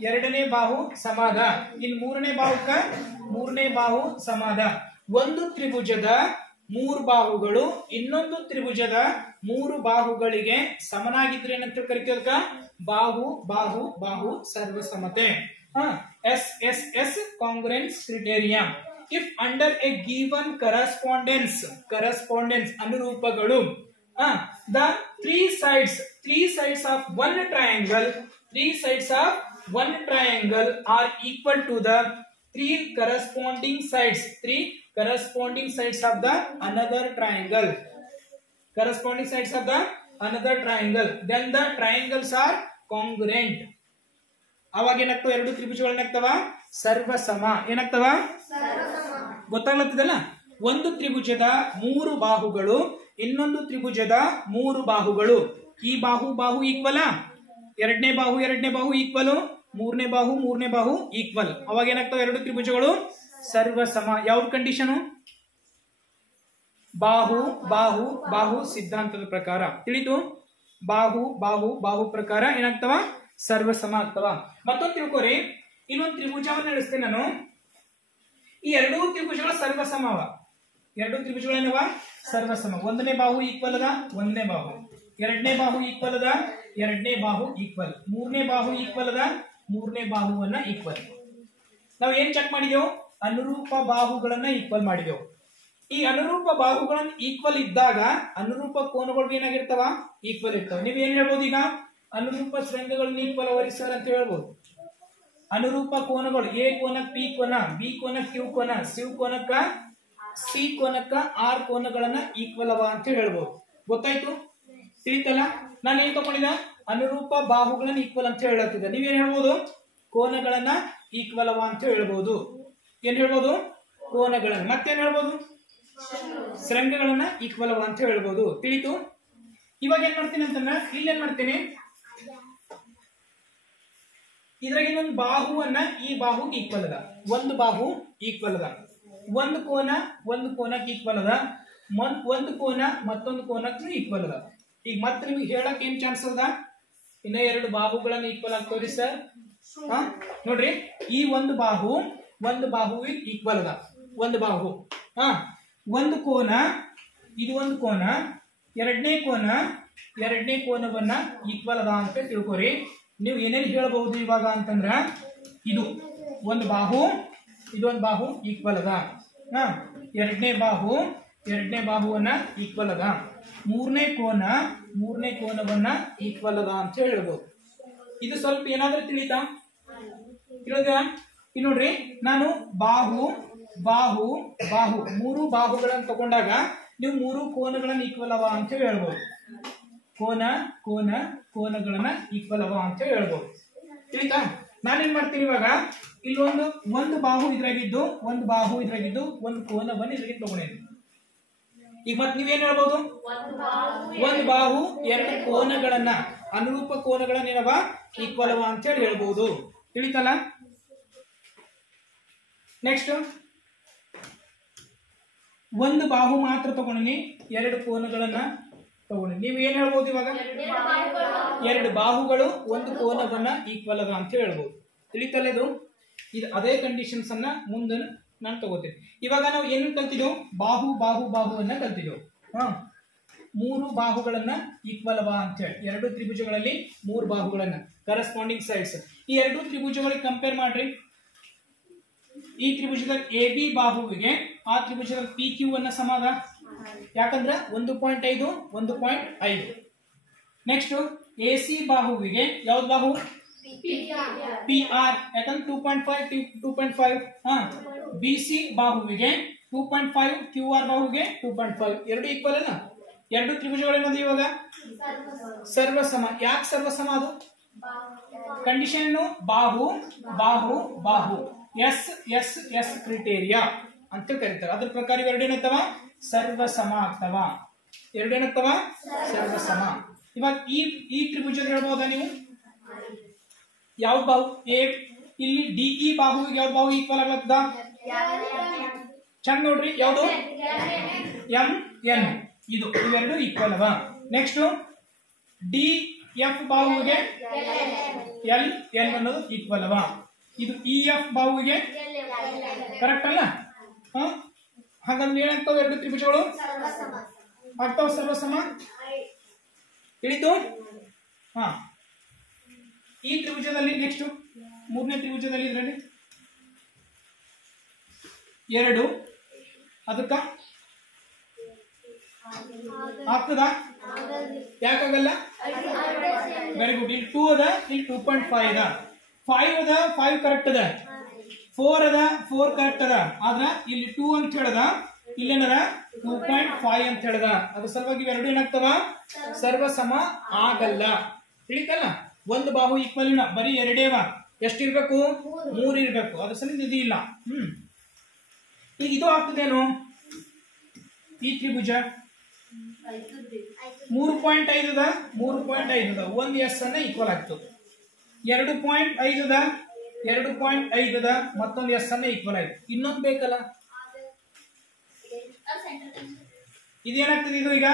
ಎರಡನೇ ಬಾಹು ಸಮಾದ. ಇನ್ ಮೂರನೇ ಬಾಹುಕ ಮೂರನೇ ಬಾಹು ಸಮಾದ. ಒಂದು ತ್ರಿಭುಜದ ಮೂರು ಬಾಹುಗಳು ಇನ್ನೊಂದು ತ್ರಿಭುಜದ ಮೂರು ಬಾಹುಗಳಿಗೆ ಸಮನಾಗಿದ್ರೆ ಏನಂತ ಕರಿತೀವಿ? ಬಾಹು ಬಾಹು ಬಾಹು ಸರ್ವಸಮತೆ. S S S congruence criteria. If under a given correspondence ಅನುರೂಪಗಳು, the three sides of one triangle are equal to the three corresponding sides of the another triangle. Then the triangles are congruent. ಅವಾಗ ಏನಾಗ್ತವ? ಎರಡು ತ್ರಿಭುಜಗಳು ಏನಾಗ್ತವ? ಸರ್ವಸಮ. ಏನಾಗ್ತವ? ಗೊತ್ತಾಗ್ಲತ್ತದಲ್ಲ? ಒಂದು ತ್ರಿಭುಜದ ಮೂರು ಬಾಹುಗಳು ಇನ್ನೊಂದು ತ್ರಿಭುಜದ ಮೂರು ಬಾಹುಗಳು. ಈ ಬಾಹು ಈಕ್ವಲ್, ಎರಡನೇ ಬಾಹು ಈಕ್ವಲ್, ಮೂರನೇ ಬಾಹು ಈಕ್ವಲ್. ಅವಾಗ ಏನಾಗ್ತವೆ? ಎರಡು ತ್ರಿಭುಜಗಳು ಸರ್ವಸಮ. ಯಾವ ಕಂಡೀಷನ್? ಬಾಹು ಬಾಹು ಬಾಹು ಸಿದ್ಧಾಂತದ ಪ್ರಕಾರ ತಿಳಿದು, ಬಾಹು ಬಾಹು ಬಾಹು ಪ್ರಕಾರ ಏನಾಗ್ತವ? ಸರ್ವಸಮ ಆಗ್ತವ. ಮತ್ತೊಂದು ತಿಳ್ಕೊರಿ, ಇನ್ನೊಂದು ತ್ರಿಭುಜವನ್ನು ನಡೆಸ್ತೇನೆ ನಾನು. ಈ ಎರಡೂ ತ್ರಿಭುಜಗಳು ಸರ್ವಸಮ ಅವ. ಎರಡು ತ್ರಿಭುಜಗಳು ಏನವ? ಸರ್ವಸಮ. ಒಂದನೇ ಬಾಹು ಈಕ್ವಲ್ ಅದ, ಒಂದನೇ ಬಾಹು. ಎರಡನೇ ಬಾಹು ಈಕ್ವಲ್ ಅದ, ಎರಡನೇ ಬಾಹು ಈಕ್ವಲ್. ಮೂರನೇ ಬಾಹು ಈಕ್ವಲ್ ಅದ, ಮೂರನೇ ಬಾಹುವನ್ನ ಈಕ್ವಲ್. ನಾವು ಏನ್ ಚೆಕ್ ಮಾಡಿದೆವು? ಅನುರೂಪ ಬಾಹುಗಳನ್ನ ಈಕ್ವಲ್ ಮಾಡಿದೆವು. ಈ ಅನುರೂಪ ಬಾಹುಗಳನ್ನ ಈಕ್ವಲ್ ಇದ್ದಾಗ ಅನುರೂಪ ಕೋನಗಳು ಏನಾಗಿರ್ತಾವ? ಈಕ್ವಲ್ ಇರ್ತಾವ. ನೀವ್ ಏನ್ ಹೇಳ್ಬೋದು? ಈಗ ಅನುರೂಪ ಶೃಂಗಗಳನ್ನ ಈಕ್ವಲ್ ವರಿಸ್ತಾರ ಅಂತ ಹೇಳ್ಬೋದು. ಅನುರೂಪ ಕೋನಗಳು ಎ ಕೋನಕ್ ಪಿ ಕೋನ, ಬಿ ಕೋನಕ್ ಕ್ಯೂ ಕೋನ, ಸಿ ಕೋನಕ್ಕ ಆರ್ ಕೋನಗಳನ್ನ ಈಕ್ವಲ್ ಅವ ಅಂತ ಹೇಳ್ಬೋದು. ಗೊತ್ತಾಯ್ತು? ತಿಳಿತಲ್ಲ? ನಾನು ಏನ್ ತಗೊಂಡಿದ್ದ? ಅನುರೂಪ ಬಾಹುಗಳನ್ನ ಈಕ್ವಲ್ ಅಂತ ಹೇಳತ್ತಿದ್ದೆ. ನೀವೇನ್ ಹೇಳ್ಬೋದು? ಕೋನಗಳನ್ನ ಈಕ್ವಲ್ ಅವ ಅಂತ ಹೇಳ್ಬೋದು. ಏನ್ ಹೇಳ್ಬೋದು? ಕೋನಗಳನ್ನ. ಮತ್ತೇನ್ ಹೇಳ್ಬೋದು? ಶೃಂಗಗಳನ್ನ ಈಕ್ವಲ್ ಅವ ಅಂತ ಹೇಳ್ಬೋದು. ತಿಳಿತು? ಇವಾಗ ಏನ್ ಮಾಡ್ತೀನಿ ಅಂತಂದ್ರೆ, ಇಲ್ಲೇನ್ ಮಾಡ್ತೀನಿ, ಇದ್ರಾಗ ಇನ್ನೊಂದು ಬಾಹುವನ್ನ ಈ ಬಾಹು ಈಕ್ವಲ್ ಅದ, ಒಂದು ಬಾಹು ಈಕ್ವಲ್ ಅದ. ಒಂದು ಕೋನಕ್ಕೆ ಈಕ್ವಲ್ ಅದ, ಒಂದು ಕೋನ ಮತ್ತೊಂದು ಕೋನಕ್ಕೆ ಈಕ್ವಲ್ ಅದ. ಈಗ ಮತ್ತೆ ನಿಮ್ಗೆ ಹೇಳಕ್ ಏನ್ ಚಾನ್ಸ್ ಅದ? ಇನ್ನ ಎರಡು ಬಾಹುಗಳನ್ನ ಈಕ್ವಲ್ ಆಗ್ತವ್ರಿ ಸರ್. ನೋಡ್ರಿ, ಈ ಒಂದು ಬಾಹು ಈಕ್ವಲ್ ಅದ. ಒಂದು ಬಾಹು, ಒಂದು ಕೋನ, ಇದು ಒಂದು ಕೋನ, ಎರಡನೇ ಕೋನವನ್ನ ಈಕ್ವಲ್ ಅದ ಅಂತ ತಿಳ್ಕೊರಿ. ನೀವು ಏನೇನು ಹೇಳಬಹುದು ಇವಾಗ ಅಂತಂದ್ರ, ಇದು ಒಂದು ಬಾಹು, ಇದೊಂದು ಬಾಹು ಈಕ್ವಲ್ ಅದ. ಎರಡನೇ ಬಾಹುವನ್ನ ಈಕ್ವಲ್ ಅದ. ಮೂರನೇ ಕೋನವನ್ನ ಈಕ್ವಲ್ ಅದ ಅಂತ ಹೇಳ್ಬೋದು. ಇದು ಸ್ವಲ್ಪ ಏನಾದ್ರೂ ತಿಳಿದ? ಇಲ್ಲಿ ನೋಡ್ರಿ, ನಾನು ಬಾಹು ಬಾಹು ಬಾಹು ಮೂರು ಬಾಹುಗಳನ್ನು ತಗೊಂಡಾಗ ನೀವು ಮೂರು ಕೋನಗಳನ್ನ ಈಕ್ವಲ್ ಅವ ಅಂತ ಹೇಳ್ಬೋದು. ಕೋನ ಕೋನ ಕೋನಗಳನ್ನ ಈಕ್ವಲ್ ಅವ ಅಂತ ಹೇಳ್ಬೋದು. ತಿಳಿತಾ? ನಾನೇನ್ ಮಾಡ್ತೀನಿ ಇವಾಗ, ಇಲ್ಲಿ ಒಂದು ಬಾಹು ಇದ್ರಾಗಿದ್ದು, ಒಂದು ಬಾಹು ಇದ್ರಾಗಿದ್ದು, ಒಂದು ಕೋನವನ್ನು ಇದ್ರಾಗಿದ್ದು ತಗೊಂಡೇನಿ. ಈಗ ಮತ್ತೆ ನೀವೇನ್ ಹೇಳ್ಬೋದು, ಒಂದು ಬಾಹು ಎರಡು ಕೋನಗಳನ್ನ, ಅನುರೂಪ ಕೋನಗಳನ್ನೇನವ ಈಕ್ವಲ್ ಅವ ಅಂತ ಹೇಳಿ ಹೇಳ್ಬೋದು. ತಿಳಿತಲ್ಲ? ನೆಕ್ಸ್ಟ್, ಒಂದು ಬಾಹು ಮಾತ್ರ ತಗೊಂಡಿನಿ, ಎರಡು ಕೋನಗಳನ್ನ ತಗೊಂಡಿ. ನೀವು ಏನ್ ಹೇಳ್ಬೋದು ಇವಾಗ, ಎರಡು ಬಾಹುಗಳು ಒಂದು ಕೋನವನ್ನ ಈಕ್ವಲ್ ಅದ ಅಂತ ಹೇಳ್ಬೋದು. ತಿಳಿತಲ್ಲ? ಇದು ಅದೇ ಕಂಡೀಷನ್ಸ್ ಅನ್ನ ಮುಂದೆ ನಾನು ತಗೋತೀನಿ. ಇವಾಗ ನಾವು ಏನು ಕಲ್ತಿದ್ದೆವು, ಬಾಹು ಬಾಹು ಬಾಹುವನ್ನ ಕಲ್ತಿದ್ದೆವು. ಮೂರು ಬಾಹುಗಳನ್ನ ಈಕ್ವಲ್ ಅವ ಅಂತ ಹೇಳಿ, ಎರಡು ತ್ರಿಭುಜಗಳಲ್ಲಿ ಮೂರು ಬಾಹುಗಳನ್ನ, ಕರೆಸ್ಪಾಂಡಿಂಗ್ ಸೈಡ್ಸ್. ಈ ಎರಡು ತ್ರಿಭುಜಗಳಿಗೆ ಕಂಪೇರ್ ಮಾಡ್ರಿ. ಈ ತ್ರಿಭುಜದ ಎ ಬಿ ಬಾಹುವಿಗೆ ಆ ತ್ರಿಭುಜದ ಪಿ ಕ್ಯೂ ಅನ್ನ ಸಮಾದ. ಯಾಕಂದ್ರೆ 1.5 1.5. ನೆಕ್ಸ್ಟ್ ಎ ಸಿ ಬಾಹುವಿಗೆ ಯಾವ್ದು ಬಾಹು, ಪಿ ಆರ್, ಯಾಕಂದ್ರೆ 2.5 2.5. ಬಿ ಸಿ ಬಾಹುವಿಗೆ 2.5, ಕ್ಯೂ ಆರ್ ಬಾಹುವಿಗೆ 2.5. ಎರಡು ಈಕ್ವಲ್ ಅಲ್ಲ? ಎರಡು ತ್ರಿಭುಜಗಳೇನದು ಇವಾಗ ಸರ್ವಸಮ. ಯಾಕೆ ಸರ್ವಸಮ? ಅದು ಕಂಡೀಷನ್ ಬಾಹು ಬಾಹು ಬಾಹು, ಎಸ್ ಎಸ್ ಎಸ್ ಕ್ರಿಟೇರಿಯಾ ಅಂತ ಕರೀತಾರೆ. ಅದ್ರ ಪ್ರಕಾರ ಎರಡೇನತ್ತವ ಸರ್ವಸಮ ಆಗ್ತವ. ಎರಡೇನತ್ತವ ಸರ್ವಸಮ. ಇವಾಗ ಈ ತ್ರಿಭುಜ ಹೇಳ್ಬೋದಾ ನೀವು, ಯಾವ ಬಾಹು ಇಲ್ಲಿ ಡಿಇ ಬಾಹುವಿಗೆ ಯಾವ ಬಾಹು ಈಕ್ವಲ್ ಆಗ್ಲತ್ತದ? ಚಂದ ನೋಡ್ರಿ, ಯಾವುದು ಎಂ ಎನ್, ಇವೆರಡು ಈಕ್ವಲ್ ಅವ. ನೆಕ್ಸ್ಟ್ ಡಿ ಎಫ್ ಬಾಹುವಿಗೆ ಎಲ್ ಎನ್ ಅನ್ನೋದು ಈಕ್ವಲ್ ಅವ. ಇದು ಇ ಎಫ್ ಬಾಹುವಿಗೆ ಕರೆಕ್ಟ್ ಅಲ್ಲ? ಹಾಗಂದ್ರೆ ಏನಾಗ್ತಾವ, ಎರಡು ತ್ರಿಭುಜಗಳು ಆಗ್ತಾವ ಸರ್ವಸಮ. ತಿಳಿತು? ಈ ತ್ರಿಭುಜದಲ್ಲಿ ನೆಕ್ಸ್ಟ್ ಮೂರನೇ ತ್ರಿಭುಜದಲ್ಲಿ ಇದರಲ್ಲಿ ಎರಡು, ಅದಕ್ಕ ಆಗ್ತದ? ಯಾಕಾಗಲ್ಲ? Very good. ಇಲ್ಲಿ 2 ಅದ, ಇಲ್ಲಿ 2.5 ಅದ. 5 ಅದ, 5 ಕರೆಕ್ಟ್ ಅದ. 4 ಅದ, 4 ಕರೆಕ್ಟ್ ಅದ. ಆದ್ರ ಇಲ್ಲಿ 2 ಅಂತ ಹೇಳದ, ಇಲ್ಲೇನದ 2.5 ಅಂತ ಹೇಳದ. ಅದ್ರ ಸಲುವಾಗಿ ಇವೆರಡು ಏನಾಗ್ತವ ಸರ್ವಸಮ ಆಗಲ್ಲ. ತಿಳಿತಲ್ಲ? ಒಂದು ಬಾಹು ಈಕ್ವಲ್ ಇಲ್ಲ, ಬರೀ ಎರಡೇವ. ಎಷ್ಟಿರ್ಬೇಕು? 3 ಇರ್ಬೇಕು. ಅದ್ರ ಸಲ ಇದು ಇಲ್ಲ. ಈಗ ಇದು ಆಗ್ತದೇನು, ಈ ತ್ರಿಭುಜ 3.5 ಅದ, 3.5 ಅದ, ಒಂದು ಎಸ್ ಅನ್ನ ಈಕ್ವಲ್ ಆಗ್ತದೆ. 2.5 ಅದ, 2.5 ಅದ, ಮತ್ತೊಂದು ಎಸ್ ಅನ್ನ ಈಕ್ವಲ್ ಆಯ್ತು. ಇನ್ನೊಂದು ಬೇಕಲ್ಲ, ಇದೇನಾಗ್ತದೆ? ಇದು ಈಗ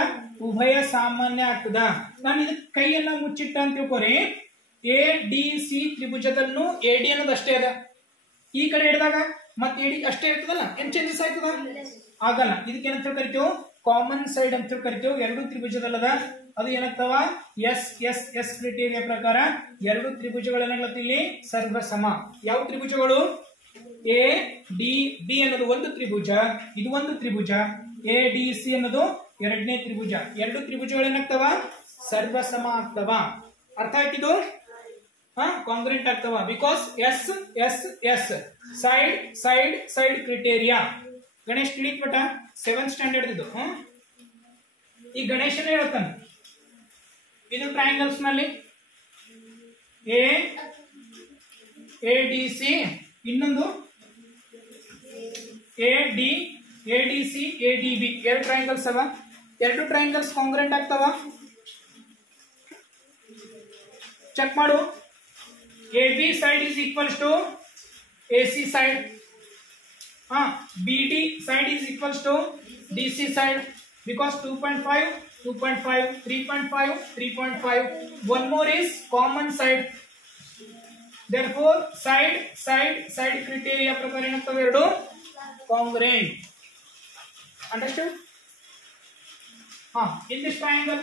ಉಭಯ ಸಾಮಾನ್ಯ ಆಗ್ತದ. ನಾನು ಇದಕ್ಕೆ ಕೈಯನ್ನ ಮುಚ್ಚಿಟ್ಟ ಅಂತ ತಿಳ್ಕೊರಿ. ಎ ಡಿ ಸಿ ತ್ರಿಭುಜದಲ್ಲೂ ಎ ಡಿ ಅನ್ನೋದು ಅಷ್ಟೇ ಅದ. ಈ ಕಡೆ ಹಿಡಿದಾಗ ಮತ್ತೆ ಎ ಡಿ ಅಷ್ಟೇ ಇರ್ತದಲ್ಲ, ಏನ್ ಚೇಂಜಸ್ ಆಯ್ತದ? ಆಗಲ್ಲ. ಇದಕ್ಕೆ ಏನಂತ ಕರಿತೇವೆ? ಕಾಮನ್ ಸೈಡ್ ಅಂತ ಕರಿತೇವೆ. ಎರಡು ತ್ರಿಭುಜದಲ್ಲದ, ಅದು ಏನಾಗ್ತವ ಎಸ್ ಎಸ್ ಎಸ್ ಕ್ರೈಟೀರಿಯಾ ಪ್ರಕಾರ ಎರಡು ತ್ರಿಭುಜಗಳೇನಾಗ್ಲತ್ತ ಇಲ್ಲಿ ಸರ್ವಸಮ. ಯಾವ ತ್ರಿಭುಜಗಳು? ಎ ಡಿ ಬಿ ಅನ್ನೋದು ಒಂದು ತ್ರಿಭುಜ, ಇದು ಒಂದು ತ್ರಿಭುಜ. ಎ ಡಿ ಸಿ ಅನ್ನೋದು ಎರಡನೇ ತ್ರಿಭುಜ. ಎರಡು ತ್ರಿಭುಜಗಳೇನಾಗ್ತವ ಸರ್ವಸಮ ಆಗ್ತವ. ಅರ್ಥ ಆಯ್ತಿದು? ಕಾಂಗ್ರೆಂಟ್ ಆಗ್ತವ. Because S S S side side side criteria. Ganesh ತಿಳಿತ್ಬಿಟ್ಟ? 7th ಸ್ಟ್ಯಾಂಡರ್ಡ್ ಇದು. ಈ ಗಣೇಶನೇ ಹೇಳ್ತಾನೆ, ಇದು ಟ್ರಯಾಂಗಲ್ಸ್ ನಲ್ಲಿ ಎ ಡಿ ಸಿ, ಇನ್ನೊಂದು A D C A D B. ಎರಡು ಟ್ರಯಾಂಗಲ್ಸ್ ಅವ. ಎರಡು ಟ್ರಯಾಂಗಲ್ಸ್ ಕಾಂಗ್ರೆಂಟ್ ಆಗ್ತವ. ಚೆಕ್ ಮಾಡು. A B side is equals to A C side. BD side is equals to DC side, because 2.5 2.5 3.5 3.5. One more is common side. Therefore side side side criteria ಪ್ರಕಾರ ಏನಾಗ್ತವೆ? ಎರಡು congruent. Understood? In this triangle,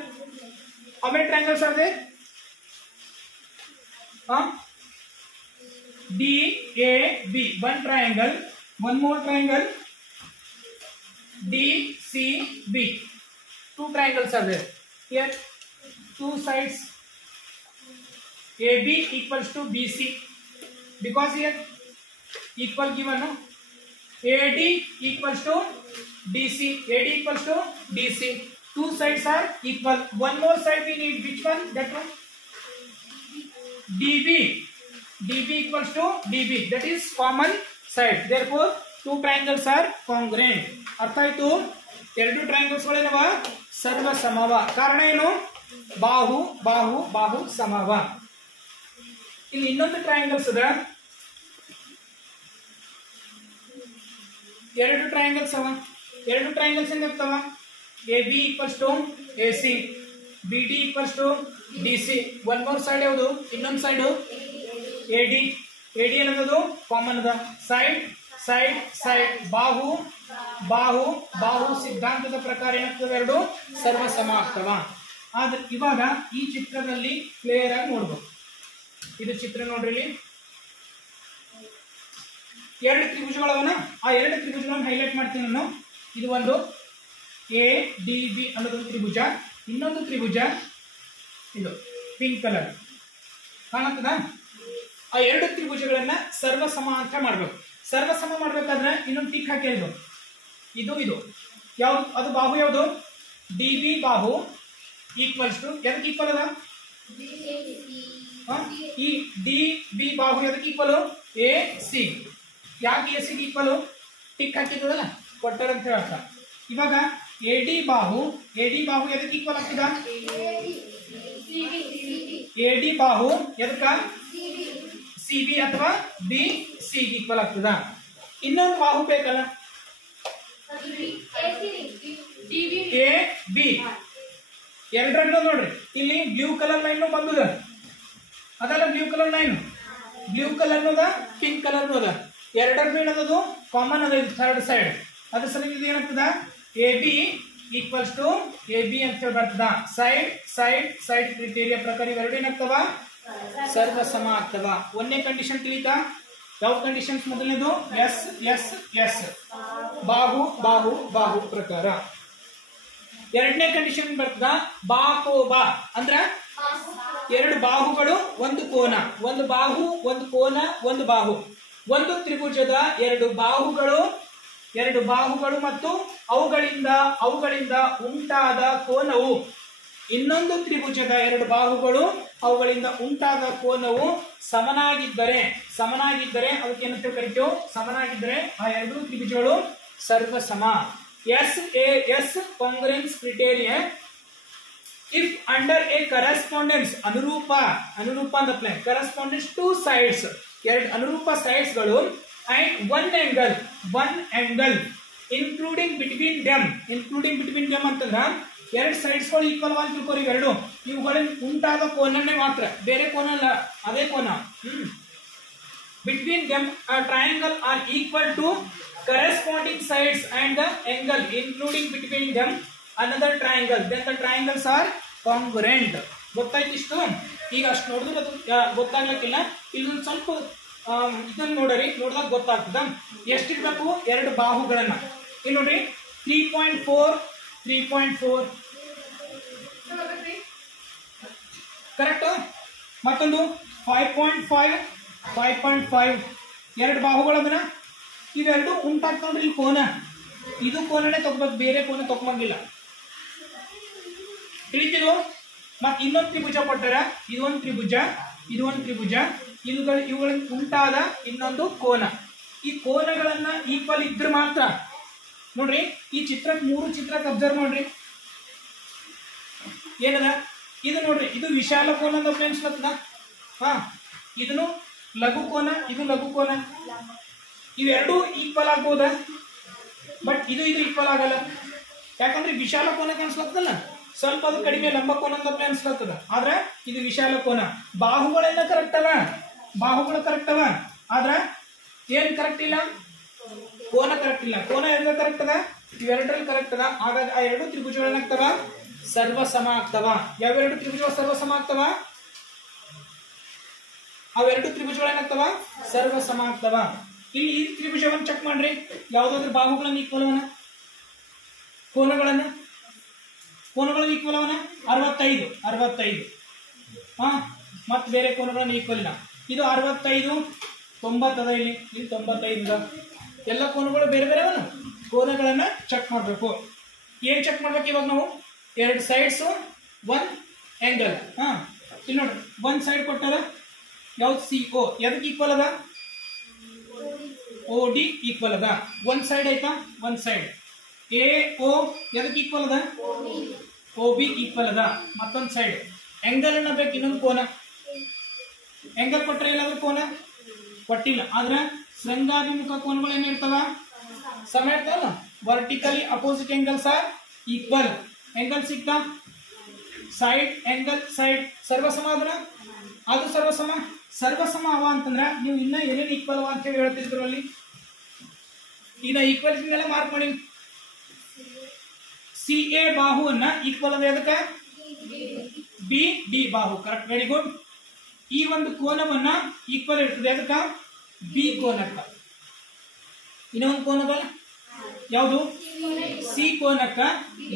how many triangles are there? DAB, one triangle. One more triangle, DCB. Two triangles are there. Here, two sides. AB equals to BC. Because here equal given AD equals to DC. AD equals to DC. Two sides are equal. One more side we need. Which one? That one. DB. DB equals to DB. That is common side. Therefore, two triangles are congruent. ಅರ್ಥ ಆಯ್ತು? ಎರಡು triangles ಗಳೇನವ ಸರ್ವ ಸಮವ. ಕಾರಣ ಏನು? ಬಾಹು ಬಾಹು ಬಾಹು ಸಮವ. ಇಲ್ಲಿ ಇನ್ನೊಂದು ಟ್ರಯಾಂಗಲ್ಸ್ ಅದ. ಎರಡು ಟ್ರಯಾಂಗಲ್ಸ್ ಅವ. ಎರಡು ಟ್ರಯಾಂಗಲ್ಸ್ ಹೆಂಗಾಗ್ತಾವ? AB equals to AC, BD equals to DC. One more side ಯಾವುದು? ಇನ್ನೊಂದು ಸೈಡ್ AD. AD ಅನ್ನೋದು ಕಾಮನ್ ಅದ. ಸೈಡ್ ಸೈಡ್ ಸೈಡ್ ಬಾಹು ಬಾಹು ಬಾಹು ಸಿದ್ಧಾಂತದ ಪ್ರಕಾರ ಏನಾಗ್ತದೆ? ಎರಡು ಸರ್ವ ಸಮ ಆಗ್ತವ. ಆದ್ರೆ ಇವಾಗ ಈ ಚಿತ್ರದಲ್ಲಿ ಕ್ಲಿಯರ್ ಆಗಿ ನೋಡ್ಬೋದು. ಇದು ಚಿತ್ರ ನೋಡ್ರಿ. ಇಲ್ಲಿ ಎರಡು ತ್ರಿಭುಜಗಳವನ. ಆ ಎರಡು ತ್ರಿಭುಜಗಳನ್ನು ಹೈಲೈಟ್ ಮಾಡ್ತೀನಿ ನಾನು. ಇದು ಒಂದು ADB ಅನ್ನೋದೊಂದು ತ್ರಿಭುಜ. ಇನ್ನೊಂದು ತ್ರಿಭುಜ ಇದು ಪಿಂಕ್ ಕಲರ್ ಕಾಣುತ್ತದ. ಆ ಎರಡು ತ್ರಿಭುಜಗಳನ್ನ ಸರ್ವಸಮ ಅಂತ ಮಾಡ್ಬೇಕು. ಸರ್ವಸಮ ಮಾಡ್ಬೇಕಾದ್ರೆ ಇನ್ನೊಂದು ಟಿಕ್ ಹಾಕಿ ಹೇಳ್ಬೇಕು. ಇದು ಇದು ಯಾವ್ದು? ಅದು ಬಾಹು ಯಾವುದು? DB ಬಾಹು ಈಕ್ವಲ್ಸ್ ಟು ಎದಕ್ಕೆ ಈಕ್ವಲ್ ಅದ? ಈ DB ಬಾಹು ಎದಕ್ಕೆ ಈಕ್ವಲ್? AC. ಯಾಕೆ AC ಈಕ್ವಲ್? ಟಿಕ್ ಹಾಕಿದ್ದಲ್ಲ ಕೊಟ್ಟರ್ ಅಂತ ಹೇಳ್ತಾ. ಇವಾಗ AD ಬಾಹು ಎದಕ್ಕೆ ಈಕ್ವಲ್ ಆಗ್ತದ? AD ಬಾಹು ಎದಕ್ಕ? CB ಅಥವಾ BC ಈಕ್ವಲ್ ಆಗ್ತದ. ಇನ್ನೊಂದು ಬಾಹು ಬೇಕಲ್ಲ? AB. ಎರಡರನ್ನು ನೋಡ್ರಿ. ಇಲ್ಲಿ ಬ್ಲೂ ಕಲರ್ ಲೈನ್ ಬಂದದ ಅದಲ್ಲ? Blue colour line blue colour ಅದ, ಪಿಂಕ್ ಕಲರ್ ಅದ. ಎರಡರ ಏನದು ಕಾಮನ್ ಅದ. ಇದು ಥರ್ಡ್ ಸೈಡ್. ಅದ್ರ ಸಲ ಇದು ಏನಾಗ್ತದ? AB ಈಕ್ವಲ್ಸ್ ಟು AB ಅಂತ ಹೇಳಿ ಬರ್ತದ. ಸೈಡ್ ಸೈಡ್ ಸೈಡ್ ಕ್ರಿಟೇರಿಯಾ ಪ್ರಕಾರ ಇವೆರಡು ಏನಾಗ್ತವ? ಸರ್ವ ಸಮ ಆಗ್ತವ. ಒಂದನೇ ಕಂಡೀಷನ್ ತಿಳಿತಾ? ಯಾವ ಕಂಡೀಷನ್ಸ್? ಮೊದಲನೇದು ಎಸ್ ಎಸ್ ಎಸ್ ಬಾಹು ಬಾಹು ಬಾಹು ಪ್ರಕಾರ. ಎರಡನೇ ಕಂಡೀಷನ್ ಬರ್ತದ ಬಾಕೋಬಾ. ಅಂದ್ರ ಎರಡು ಬಾಹುಗಳು ಒಂದು ಕೋನ. ಒಂದು ಬಾಹು ಒಂದು ಕೋನ ಒಂದು ಬಾಹು. ಒಂದು ತ್ರಿಭುಜದ ಎರಡು ಬಾಹುಗಳು ಮತ್ತು ಅವುಗಳಿಂದ ಉಂಟಾದ ಕೋನವು. ಇನ್ನೊಂದು ತ್ರಿಭುಜದ ಎರಡು ಬಾಹುಗಳು ಅವುಗಳಿಂದ ಉಂಟಾದ ಕೋನವು ಸಮನಾಗಿದ್ದರೆ ಅದಕ್ಕೆ ಏನಂತ ಕರಿತೀವಿ? ಸಮನಾಗಿದ್ದರೆ ಆ ಎರಡು ತ್ರಿಭುಜಗಳು ಸರ್ವ ಸಮ. SAS congruence criteria if under a correspondence ಅನುರೂಪ ಅಂತ ಪ್ಲಾನ್ correspondence two sides ಎರಡು ಅನುರೂಪ ಸೈಡ್ಸ್ ಗಳು and one angle including between them ಅಂತಂದ್ರ ಎರಡು ಸೈಡ್ಸ್ ಗಳು ಈಕ್ವಲ್ ಆಗಿ ತಿಳ್ಕೊರಿ. ಎರಡು ಇವುಗಳಿಂದ ಉಂಟಾದ ಕೋನನೇ ಮಾತ್ರ, ಬೇರೆ ಕೋನ ಅಲ್ಲ, ಅದೇ ಕೋನ. Between them a triangle are equal to corresponding sides and the angle including between them another triangle, then the triangles are congruent. ಗೊತ್ತಾಯ್ತು ಇಷ್ಟು? ಈಗ ಅಷ್ಟು ನೋಡಿದ್ರೆ ಅದು ಗೊತ್ತಾಗ್ಲಿಕ್ಕಿಲ್ಲ. ಇಲ್ಲೊಂದು ಸ್ವಲ್ಪ ಇದನ್ನ ನೋಡಿದಾಗ ಗೊತ್ತಾಗ್ತದ. ಎಷ್ಟಿರ್ಬೇಕು? ಎರಡು ಬಾಹುಗಳನ್ನ. ಇಲ್ಲಿ ನೋಡ್ರಿ 3.4 ಕರೆಕ್ಟ್. ಮತ್ತೊಂದು 5.5 ಎರಡು ಬಾಹುಗಳನ್ನ. ಇವೆರಡು ಉಂಟಾಗ್ತಾವ ನೋಡ್ರಿ. ಇಲ್ಲಿ ಕೋನ, ಇದು ಕೋನನೇ ತಗೋಬೇಕು, ಬೇರೆ ಕೋನ ತಗೊಂಬಂಗಿಲ್ಲ. ತಿಳಿತಿದ್ರು? ಮತ್ ಇನ್ನೊಂದು ತ್ರಿಭುಜ ಕೊಟ್ಟಾರ. ಇದೊಂದು ತ್ರಿಭುಜ ಇವುಗಳಿಂದ ಉಂಟಾದ ಇನ್ನೊಂದು ಕೋನ. ಈ ಕೋನಗಳನ್ನ ಈಕ್ವಲ್ ಇದ್ರೆ ಮಾತ್ರ ನೋಡ್ರಿ. ಈ ಮೂರು ಚಿತ್ರಕ್ಕೆ ಅಬ್ಸರ್ವ್ ಮಾಡ್ರಿ. ಏನದ? ಇದು ನೋಡ್ರಿ, ಇದು ವಿಶಾಲ ಕೋನ ಅಂತ ಅನ್ಸ್ಲತ್ತದ. ಇದನ್ನು ಲಘು ಕೋನ, ಇದು ಲಘು ಕೋನ. ಇವೆರಡು ಈಕ್ವಲ್ ಆಗ್ಬೋದ? ಬಟ್ ಇದು ಈಕ್ವಲ್ ಆಗಲ್ಲ. ಯಾಕಂದ್ರೆ ವಿಶಾಲ ಕೋನ ಕಾಣಿಸ್ಲತ್ತಲ್ಲ, ಸ್ವಲ್ಪ ಅದು ಕಡಿಮೆ ಲಂಬ ಕೋನ ಅಂತ ಅನ್ಸ್ಲತ್ತದ. ಆದ್ರೆ ಇದು ವಿಶಾಲ ಕೋನ. ಬಾಹುಗಳೆಲ್ಲ ಕರೆಕ್ಟ್ ಅವ, ಆದ್ರ ಏನ್ ಕರೆಕ್ಟ್ ಇಲ್ಲ? ಕೋನ ಕರೆಕ್ಟ್ ಇಲ್ಲ. ಕೋನ ಎಲ್ಲ ಕರೆಕ್ಟ್ ಅದ, ಇವೆರಡರಲ್ಲಿ ಕರೆಕ್ಟ್ ಅದ. ಹಾಗಾಗಿ ಆ ಎರಡು ತ್ರಿಭುಜಗಳು ಏನಾಗ್ತವ? ಸರ್ವ ಸಮ ಆಗ್ತವ. ಯಾವೆರಡು ತ್ರಿಭುಜಗಳು ಸರ್ವ ಸಮ ಆಗ್ತವ? ಅವೆರಡು ತ್ರಿಭುಜಗಳು ಏನಾಗ್ತವ? ಸರ್ವ ಸಮ ಆಗ್ತವ. ಇಲ್ಲಿ ಈ ತ್ರಿಭುಜವನ್ನು ಚೆಕ್ ಮಾಡ್ರಿ. ಯಾವ್ದಾದ್ರು ಬಾಹುಗಳನ್ನ ಈಕ್ವಲ್ ಅವನ, ಕೋನಗಳನ್ನ ಈಕ್ವಲ್ ಅವನ 65. ಮತ್ ಬೇರೆ ಕೋನಗಳನ್ನ ಈಕ್ವಲ್ ಇಲ್ಲ. ಇದು 65, 90 ಅದ, ಇಲ್ಲಿ 95 ಎಲ್ಲ ಕೋನಗಳು ಬೇರೆ ಬೇರೆ ಅವನು ಕೋನಗಳನ್ನ ಚೆಕ್ ಮಾಡಬೇಕು. ಏನ್ ಚೆಕ್ ಮಾಡ್ಬೇಕು ಇವಾಗ ನಾವು? 2 ಸೈಡ್ಸ್ 1 ಆಂಗಲ್. ಇಲ್ಲಿ ನೋಡ್ರಿ, 1 ಸೈಡ್ ಕೊಟ್ಟಾರ ಯಾವ್ದು? CO. ಎದಕ್ಕೆ ಈಕ್ವಲ್ ಅದ? OD ಈಕ್ವಲ್ ಅದ. 1 ಸೈಡ್ ಆಯ್ತಾ? 1 ಸೈಡ್. AO ಎದಕ್ಕೆ ಈಕ್ವಲ್ ಅದ? OB ಈಕ್ವಲ್ ಅದ. ಮತ್ತೊಂದು ಸೈಡ್ ಆಂಗಲ್ ಅನ್ನ ಬೇಕು, ಇನ್ನೊಂದು ಕೋನ. ಆಂಗಲ್ ಕೊಟ್ರೆ ಏನಾದ್ರೂ ಕೋನ ಕೊಟ್ಟಿಲ್ಲ, ಆದ್ರೆ ಶೃಂಗಾಭಿಮುಖ ಕೋನಗಳು ಏನಿರ್ತಾವ? ಸಮ ಇರ್ತಾವಲ್ಲ. Vertically opposite angles are equal. Angle ಸಿಗ್ತಾ? ಸೈಡ್ ಆಂಗಲ್ ಸೈಡ್ ಸರ್ವಸಮ ಆದ್ರ ಅದು ಸರ್ವಸಮ. ಸರ್ವಸಮ ಅವ ಅಂತಂದ್ರ ನೀವು ಇನ್ನ ಏನೇನು ಈಕ್ವಲ್ ಅವ ಅಂತ ಹೇಳಿ ಹೇಳ್ತಿದ್ರು ಅಲ್ಲಿ. ಈಗ ಈಕ್ವಲ್ ಮೇಲೆ ಮಾರ್ಕ್ ಮಾಡಿ. CA ಬಾಹುವನ್ನ ಈಕ್ವಲ್ ಅದ ಎದಕ್ಕೆ? BD ಬಾಹು. Correct, very good. ಈ ಒಂದು ಕೋನವನ್ನ ಈಕ್ವಲ್ ಇರ್ತದೆ ಅದಕ್ಕ? B ಕೋನಕ್ಕ. ಇನ್ನೊಂದು ಕೋನದ ಯಾವುದು? C ಕೋನಕ್ಕ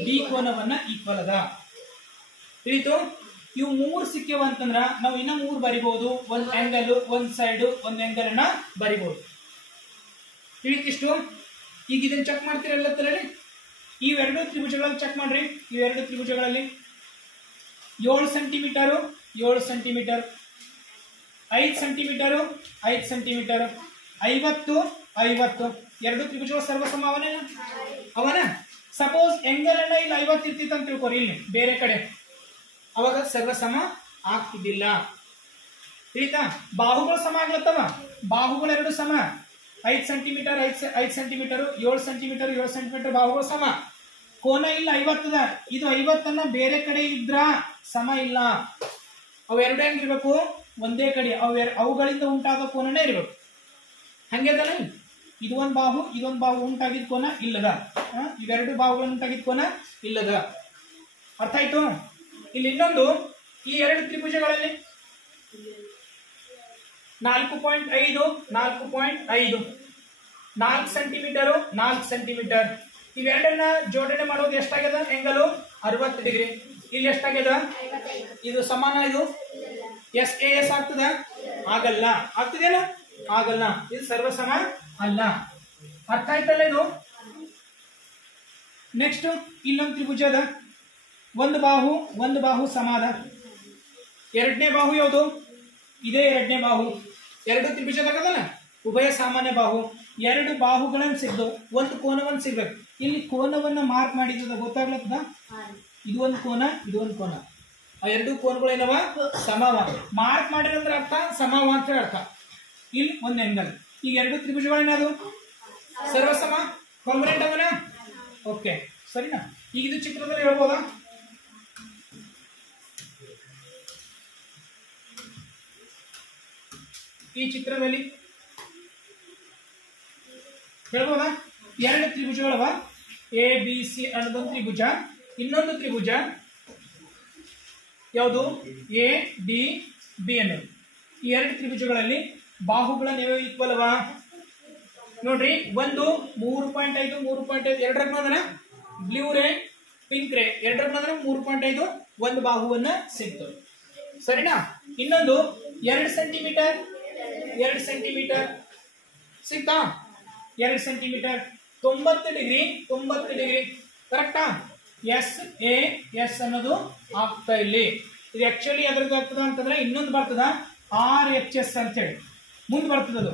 D ಕೋನವನ್ನ ಈಕ್ವಲ್ ಅದ. ತಿಳಿತು? ಇವು 3 ಸಿಕ್ಕ್ಯವ ಅಂತಂದ್ರ ನಾವು ಇನ್ನ 3 ಬರಿಬಹುದು. 1 ಆಂಗಲ್, 1 ಸೈಡ್, 1 ಆಂಗಲ್ ಅನ್ನ ಬರಿಬಹುದು. ತಿಳಿತಿಷ್ಟು? ಈಗ ಇದನ್ನ ಚೆಕ್ ಮಾಡ್ತೀರಲ್ಲ ತರಲಿ. ಇವೆರಡು ತ್ರಿಭುಜಗಳಲ್ಲಿ ಚೆಕ್ ಮಾಡ್ರಿ. ಇವೆರಡು ತ್ರಿಭುಜಗಳಲ್ಲಿ 7 ಸೆಂಟಿಮೀಟರ್ 7 ಸೆಂಟಿಮೀಟರ್, 5 ಸೆಂಟಿಮೀಟರ್ 5 ಸೆಂಟಿಮೀಟರ್, 50 50. ಎರಡು ತ್ರಿಭುಜಗಳು ಸರ್ವಸಮ ಅವನ. ಸಪೋಸ್ ಆಂಗಲ್ ಅನ್ನ ಇಲ್ಲಿ 50 ಇರ್ತಿತ್ತು ಅಂತ ತಿಳ್ಕೊರಿ, ಇಲ್ಲಿ ಬೇರೆ ಕಡೆ, ಅವಾಗ ಸರ್ವಸಮ ಆಗ್ತಿದ್ದಿಲ್ಲ. ತಿಳಿತಾ? ಬಾಹುಗಳು ಸಮ ಆಗ್ಲತ್ತವ. ಬಾಹುಗಳು ಎರಡು ಸಮ. 5 ಸೆಂಟಿಮೀಟರ್ 5 ಸೆಂಟಿಮೀಟರ್, 7 ಸೆಂಟಿಮೀಟರ್ 7 ಸೆಂಟಿಮೀಟರ್ ಬಾಹುಗಳು ಸಮ. ಕೋನ ಇಲ್ಲ 50 ಅದ. ಇದು 50 ಬೇರೆ ಕಡೆ ಇದ್ರ ಸಮ ಇಲ್ಲ. ಅವೆರಡು ಹೆಂಗಿರ್ಬೇಕು? ಒಂದೇ ಕಡೆ. ಅವುಗಳಿಂದ ಉಂಟಾದ ಕೋನನೇ ಇರ್ಬೇಕು. ಹಂಗೆದಲ್ಲ, ಇದೊಂದು ಬಾಹು ಇದೊಂದು ಬಾಹು ಉಂಟಾಗಿದ್ ಕೋನ ಇಲ್ಲದ. ಇವೆರಡು ಬಾಹುಗಳು ಉಂಟಾಗಿದ್ ಕೋನ ಇಲ್ಲದ. ಅರ್ಥ ಆಯ್ತು? ಇಲ್ಲಿ ಇನ್ನೊಂದು, ಈ ಎರಡು ತ್ರಿಭುಜಗಳಲ್ಲಿ 4.5 4.5 4 ಸೆಂಟಿಮೀಟರ್ 4 ಸೆಂಟಿಮೀಟರ್. ಇವೆರಡನ್ನ ಜೋಡಣೆ ಮಾಡೋದು ಎಷ್ಟಾಗ್ಯದ? Angle 60 degree. ಇಲ್ಲಿ ಎಷ್ಟಾಗ್ಯದ? ಇದು ಸಮಾನ. ಇದು SAS ಆಗ್ತದ? ಆಗಲ್ಲ. ಆಗ್ತದೇನು? ಆಗಲ್ಲ. ಇದು ಸರ್ವಸಮ ಅಲ್ಲ. ಅರ್ಥ ಆಯ್ತಲ್ಲ ಇದು? ನೆಕ್ಸ್ಟ್ ಇಲ್ಲೊಂದು ತ್ರಿಭುಜ ಅದ. ಒಂದು ಬಾಹು ಸಮಾನ. ಎರಡನೇ ಬಾಹು ಯಾವುದು? ಇದೇ ಎರಡನೇ ಬಾಹು. ಎರಡು ತ್ರಿಭುಜದಾಗದಲ್ಲ, ಉಭಯ ಸಾಮಾನ್ಯ ಬಾಹು. ಎರಡು ಬಾಹುಗಳನ್ನು ಸಿಗ್ದು ಒಂದು ಕೋನವನ್ನು ಸಿಗ್ಬೇಕು. ಇಲ್ಲಿ ಕೋನವನ್ನ ಮಾರ್ಕ್ ಮಾಡಿದ ಗೊತ್ತಾಗ್ಲತ್ತದ? ಇದು ಒಂದು ಕೋನ, ಇದು ಒಂದು ಕೋನ. ಆ ಎರಡು ಕೋನಗಳು ಏನವ? ಸಮವ. ಮಾರ್ಕ್ ಮಾಡಿರೋದ್ರ ಅರ್ಥ ಸಮವ ಅಂತ ಅರ್ಥ. ಇಲ್ಲಿ ಒಂದು ಆಂಗಲ್. ಈಗ ಎರಡು ತ್ರಿಭುಜಗಳೇನದು? ಸರ್ವಸಮ, ಕಾಂಗ್ರುಯೆಂಟ್ ಅವನ. ಓಕೆ, ಸರಿನಾ? ಈಗ ಇದು ಚಿತ್ರದಲ್ಲಿ ಹೇಳ್ಬೋದಾ? ಈ ಚಿತ್ರದಲ್ಲಿ ಹೇಳ್ಬೋದಾ? ಎರಡು ತ್ರಿಭುಜಗಳವ. ABC ಅನ್ನೋದೊಂದು ತ್ರಿಭುಜ, ಇನ್ನೊಂದು ತ್ರಿಭುಜ ಯಾವುದು? ADB ಅನ್ನೋದು. ಈ ಎರಡು ತ್ರಿಭುಜಗಳಲ್ಲಿ ಬಾಹುಗಳ ನೀವು ಈಕ್ವಲ್ ಅವ ನೋಡ್ರಿ. ಒಂದು 3.5 3.5 ಎರಡರನ್ನ ಬ್ಲೂ ರೇ ಪಿಂಕ್ ರೇ ಎರಡರನ್ನ 3.5 ಒಂದು ಬಾಹುವನ್ನ ಸಿಗ್ತದೆ. ಸರಿನಾ? ಇನ್ನೊಂದು 2 ಸೆಂಟಿಮೀಟರ್ 2 ಸೆಂಟಿಮೀಟರ್ ಸಿಗ್ತಾ? 2 ಸೆಂಟಿಮೀಟರ್ 90 ಡಿಗ್ರಿ 90 ಡಿಗ್ರಿ. ಕರೆಕ್ಟಾ? SAS ಅನ್ನೋದು ಆಗ್ತಾ ಇಲ್ಲಿ. ಇದು ಆಕ್ಚುಲಿ ಎದ್ರದ್ದು ಆಗ್ತದ ಅಂತಂದ್ರೆ ಇನ್ನೊಂದು ಬರ್ತದ RHS ಅಂತ ಹೇಳಿ ಮುಂದೆ ಬರ್ತದ. ಅದು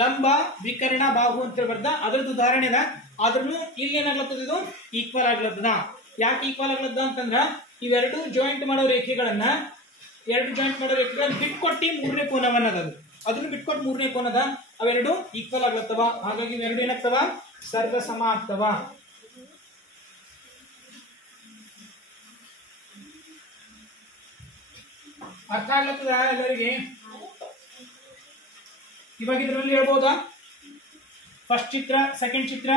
ಲಂಬ ವಿಕರ್ಣ ಬಾಹು ಅಂತ ಹೇಳಿ ಬರ್ದ. ಅದ್ರದ್ದು ಉದಾಹರಣೆ ಅದ. ಆದ್ರೂ ಇಲ್ಲಿ ಏನಾಗ್ಲತ್ತದ? ಇದು ಈಕ್ವಲ್ ಆಗ್ಲತ್ತದ. ಯಾಕೆ ಈಕ್ವಲ್ ಆಗ್ಲತ್ತದ ಅಂತಂದ್ರ ಇವೆರಡು ಜಾಯಿಂಟ್ ಮಾಡೋ ರೇಖೆಗಳನ್ನ ಬಿಟ್ಕೊಟ್ಟಿ ಮೂರನೇ ಕೋನವನ್ನ ಅದ. ಅದನ್ನು ಬಿಟ್ಕೊಟ್ಟು ಮೂರನೇ ಕೋನದ. ಅವೆರಡು ಈಕ್ವಲ್ ಆಗ್ಲತ್ತವ. ಹಾಗಾಗಿ ಇವೆರಡು ಏನಾಗ್ತವ? ಸರ್ವಸಮ ಆಗ್ತವ. ಅರ್ಥ ಆಗ್ಲತ್ತದ ಎಲ್ಲರಿಗೆ? ಇವಾಗ ಇದರಲ್ಲಿ ಹೇಳ್ಬೋದಾ? ಫಸ್ಟ್ ಚಿತ್ರ, ಸೆಕೆಂಡ್ ಚಿತ್ರ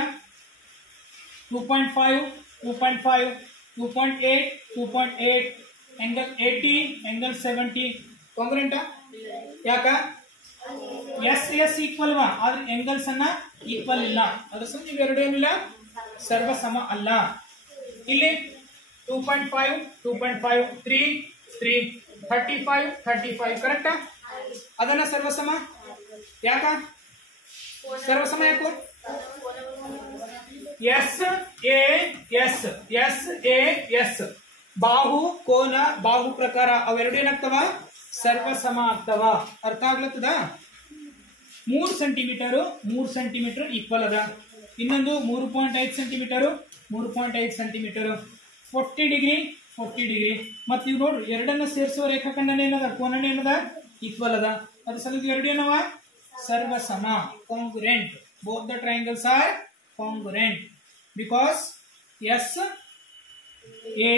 2.5 2.5 2.8 2.8 angle 80 angle 70 ಕಾಂಗ್ರುಯೆಂಟ್. ಯಾಕ? SAS ಈಕ್ವಲ್ ವಾ, ಆದ್ರೆ ಆಂಗಲ್ಸ್ ಅನ್ನ ಈಕ್ವಲ್ ಇಲ್ಲ. ಅದ್ರ ಸಹ ಇವೆರಡು ಏನಿಲ್ಲ, ಸರ್ವಸಮ ಅಲ್ಲ. ಇಲ್ಲಿ 2.5 2.5 3 3 35 35 ಕರೆಕ್ಟಾ? ಅದನ್ನ ಸರ್ವಸಮ ಯಾಕ ಸರ್ವಸಮ ಯಾಕು S A S S A S ಬಾಹು ಕೋನ ಬಾಹು ಪ್ರಕಾರ ಅವೆರಡು ಏನಾಗ್ತವ ಸರ್ವಸಮ ಆಗ್ತವ. ಅರ್ಥ ಆಗ್ಲತ್ತದ? 3 ಸೆಂಟಿಮೀಟರ್ ಈಕ್ವಲ್ ಅದ. ಇನ್ನೊಂದು 3.5 ಸೆಂಟಿಮೀಟರ್ 3.5 ಸೆಂಟಿಮೀಟರ್ 40 ಡಿಗ್ರಿ ಮತ್ತೆ ಇವ್ ನೋಡ್ರಿ ಎರಡನ್ನ ಸೇರಿಸುವ ರೇಖಾಖಂಡನ ಏನದ ಕೋನ ಏನದ ಈಕ್ವಲ್ ಅದ. ಅದ್ರ ಸಲುವಾಗಿ ಎರಡು ಏನವ ಸರ್ವಸಮ congruent. Both the triangles are congruent because S A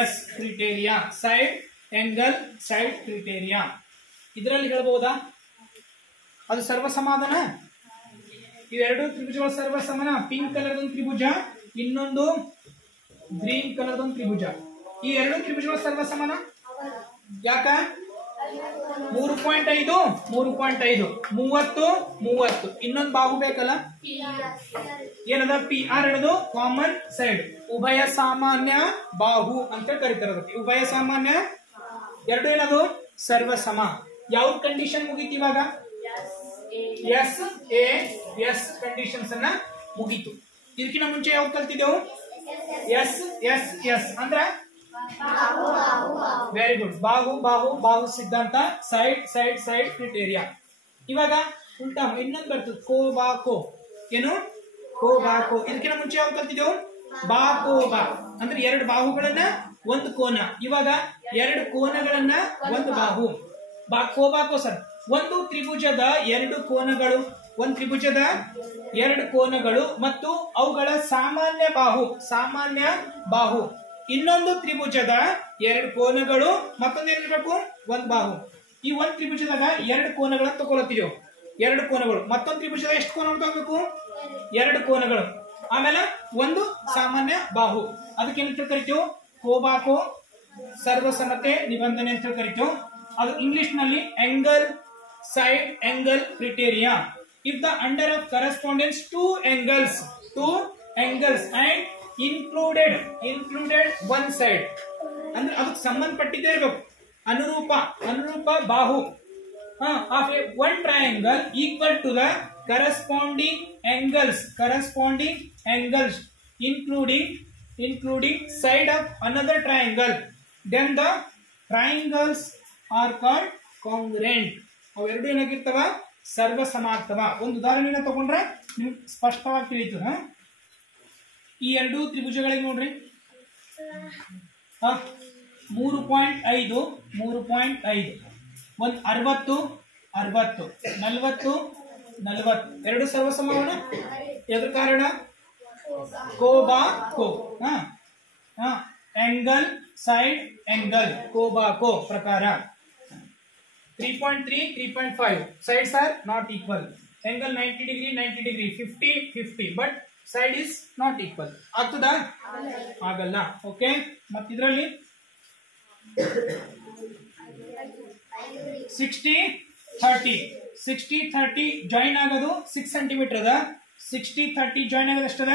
S criteria side angle side criteria. ಇದರಲ್ಲಿ ಹೇಳ್ಬಹುದಾ ಅದು ಸರ್ವಸಮಾಧಾನ? ಇವೆರಡು ತ್ರಿಭುಜಗಳು ಸರ್ವಸಮಾನ. ಪಿಂಕ್ ಕಲರ್ ಒಂದು ತ್ರಿಭುಜ, ಇನ್ನೊಂದು ಗ್ರೀನ್ ಕಲರ್ ಒಂದು ತ್ರಿಭುಜ. ಈ ಎರಡು ತ್ರಿಭುಜಗಳು ಸರ್ವಸಮಾನ. ಯಾಕ 3.5 30 ಇನ್ನೊಂದು ಬಾಹು ಬೇಕಲ್ಲ, ಏನದ ಪಿ ಆರ್ ಹಿಡಿದು ಕಾಮನ್ ಸೈಡ್ ಉಭಯ ಸಾಮಾನ್ಯ ಬಾಹು ಅಂತ ಕರೀತಾರೆ. ಅದಕ್ಕೆ ಉಭಯ ಸಾಮಾನ್ಯ ಎರಡು ಏನದು ಸರ್ವಸಮ. ಯಾವ ಕಂಡೀಷನ್ ಮುಗೀತು ಇವಾಗ? ಎಸ್ ಎ ಎಸ್ ಕಂಡೀಷನ್ಸ್ ಅನ್ನ ಮುಗೀತು. ಇದಕ್ಕಿಂತ ಮುಂಚೆ ಯಾವ್ದು ಕಲ್ತಿದ್ದೆವು? ಎಸ್ ಎಸ್ ಎಸ್ ಅಂದ್ರ ವೆರಿ ಗುಡ್. ಬಾಹು ಸಿದ್ಧಾಂತ ಸೈಡ್ ಸೈಡ್ ಸೈಡ್ ಕ್ರಿಟೇರಿಯಾ. ಇವಾಗ ಉಲ್ಟಾ ಇನ್ನೊಂದು ಬರ್ತದೆ ಕೋಬಾಕೋ. ಏನು ಕೋಬಾಕೋ? ಇದಕ್ಕಿಂತ ಮುಂಚೆ ಯಾವ್ದು ಕಲ್ತಿದ್ದೆವು? ಬಾಕೋಬಾ ಅಂದ್ರೆ ಎರಡು ಬಾಹುಗಳನ್ನ ಒಂದು ಕೋನ. ಇವಾಗ ಎರಡು ಕೋನಗಳನ್ನ ಒಂದು ಬಾಹು. ಕೋಬಾಕೋ ಸರ್ ಒಂದು ತ್ರಿಭುಜದ ಎರಡು ಕೋನಗಳು, ಒಂದು ತ್ರಿಭುಜದ ಎರಡು ಕೋನಗಳು ಮತ್ತು ಅವುಗಳ ಸಾಮಾನ್ಯ ಬಾಹು. ಇನ್ನೊಂದು ತ್ರಿಭುಜದ ಎರಡು ಕೋನಗಳು ಮತ್ತೊಂದು ಏನಿರ್ಬೇಕು ಒಂದು ಬಾಹು. ಈ ಒಂದು ತ್ರಿಭುಜದಾಗ ಎರಡು ಕೋನಗಳನ್ನ ತಗೊಳತ್ತೀವಿ. ಎರಡು ಕೋನಗಳು ಮತ್ತೊಂದು ತ್ರಿಭುಜದ ಎಷ್ಟು ಕೋನ ತಗೋಬೇಕು? ಎರಡು ಕೋನಗಳು. ಆಮೇಲೆ ಒಂದು ಸಾಮಾನ್ಯ ಬಾಹು. ಅದಕ್ಕೆ ಏನಂತ ಕರಿತೀವಿ? ಕೋಬಾಕೋ ಸರ್ವಸಮತೆ ನಿಬಂಧನೆ ಅಂತ ಕರಿತೀವಿ. ಅದು ಇಂಗ್ಲಿಷ್ ನಲ್ಲಿ angle side angle criteria. If the under of correspondence two angles and included one side ಅಂದ್ರೆ ಅದಕ್ಕೆ ಸಂಬಂಧಪಟ್ಟಿದ್ದೇ ಇರಬೇಕು. ಅನುರೂಪ ಬಾಹು of a one triangle equal to the corresponding angles including side of another triangle, then the triangles are called congruent. ಅವೆರಡು ಏನಾಗಿರ್ತವ? ಸರ್ವಸಮ ಆಗ್ತವ. ಒಂದು ಉದಾಹರಣೆನ ತಗೊಂಡ್ರೆ ನಿಮ್ಗೆ ಸ್ಪಷ್ಟವಾಗಿ ತಿಳಿತು. ಈ ಎರಡು ತ್ರಿಭುಜಗಳಿಗೆ ನೋಡ್ರಿ 3.5 ಒಂದು 60 40 ಎರಡು ಸರ್ವಸಮವನ. ಎದ್ರ ಕಾರಣ? ಕೋಬಾಕೋ ಆಂಗಲ್ ಸೈಡ್ ಆಂಗಲ್ ಕೋಬಾಕೋ ಪ್ರಕಾರ. 3.3 3.5 sides are not equal. Angle 90 degree 50 but side is not equal. ಆಗ್ತದಾ? ಆಗಲ್ಲ. ಓಕೆ. ಮತ್ತೆ ಇದರಲ್ಲಿ 60-30 ಜಾಯಿನ್ ಆಗೋದು 6 ಸೆಂಟಿಮೀಟರ್ ಅದ. 60-30 ಜಾಯಿನ್ ಆಗೋದು ಎಷ್ಟದ?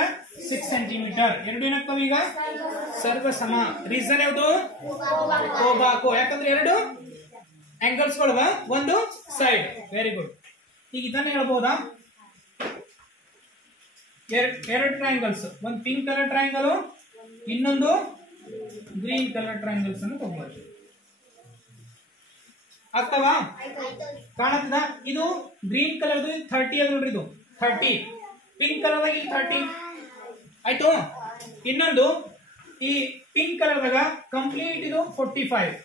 6 ಸೆಂಟಿಮೀಟರ್. ಎರಡು ಏನಾಗ್ತಾವ ಈಗ? ಸರ್ವಸಮ. ರೀಸನ್ ಯಾವುದು? ಕೋಬಾಕೋ. ಯಾಕಂದ್ರೆ ಎರಡು ಆಂಗಲ್ಸ್ ಗಳು ಒಂದು ಸೈಡ್. Very good. ಈಗ ಇದನ್ನ ಹೇಳ್ಬಹುದಾ? ಎರಡು ಟ್ರಯಾಂಗಲ್ಸ್, ಒಂದು ಪಿಂಕ್ ಕಲರ್ ಟ್ರಯಾಂಗಲ್ ಇನ್ನೊಂದು ಗ್ರೀನ್ ಕಲರ್ ಟ್ರಯಾಂಗಲ್ಸ್ ಅನ್ನು ತಗೋಬಹುದು. ಆಗ್ತಾವಾ? ಕಾಣತ್ತದ? ಇದು ಗ್ರೀನ್ ಕಲರ್ 30 ಅದ ನೋಡ್ರಿ. ಇದು 30. ಪಿಂಕ್ ಕಲರ್ ದಾಗ 30 ಆಯ್ತು. ಇನ್ನೊಂದು ಈ ಪಿಂಕ್ ಕಲರ್ ದಾಗ ಕಂಪ್ಲೀಟ್ ಇದು 45.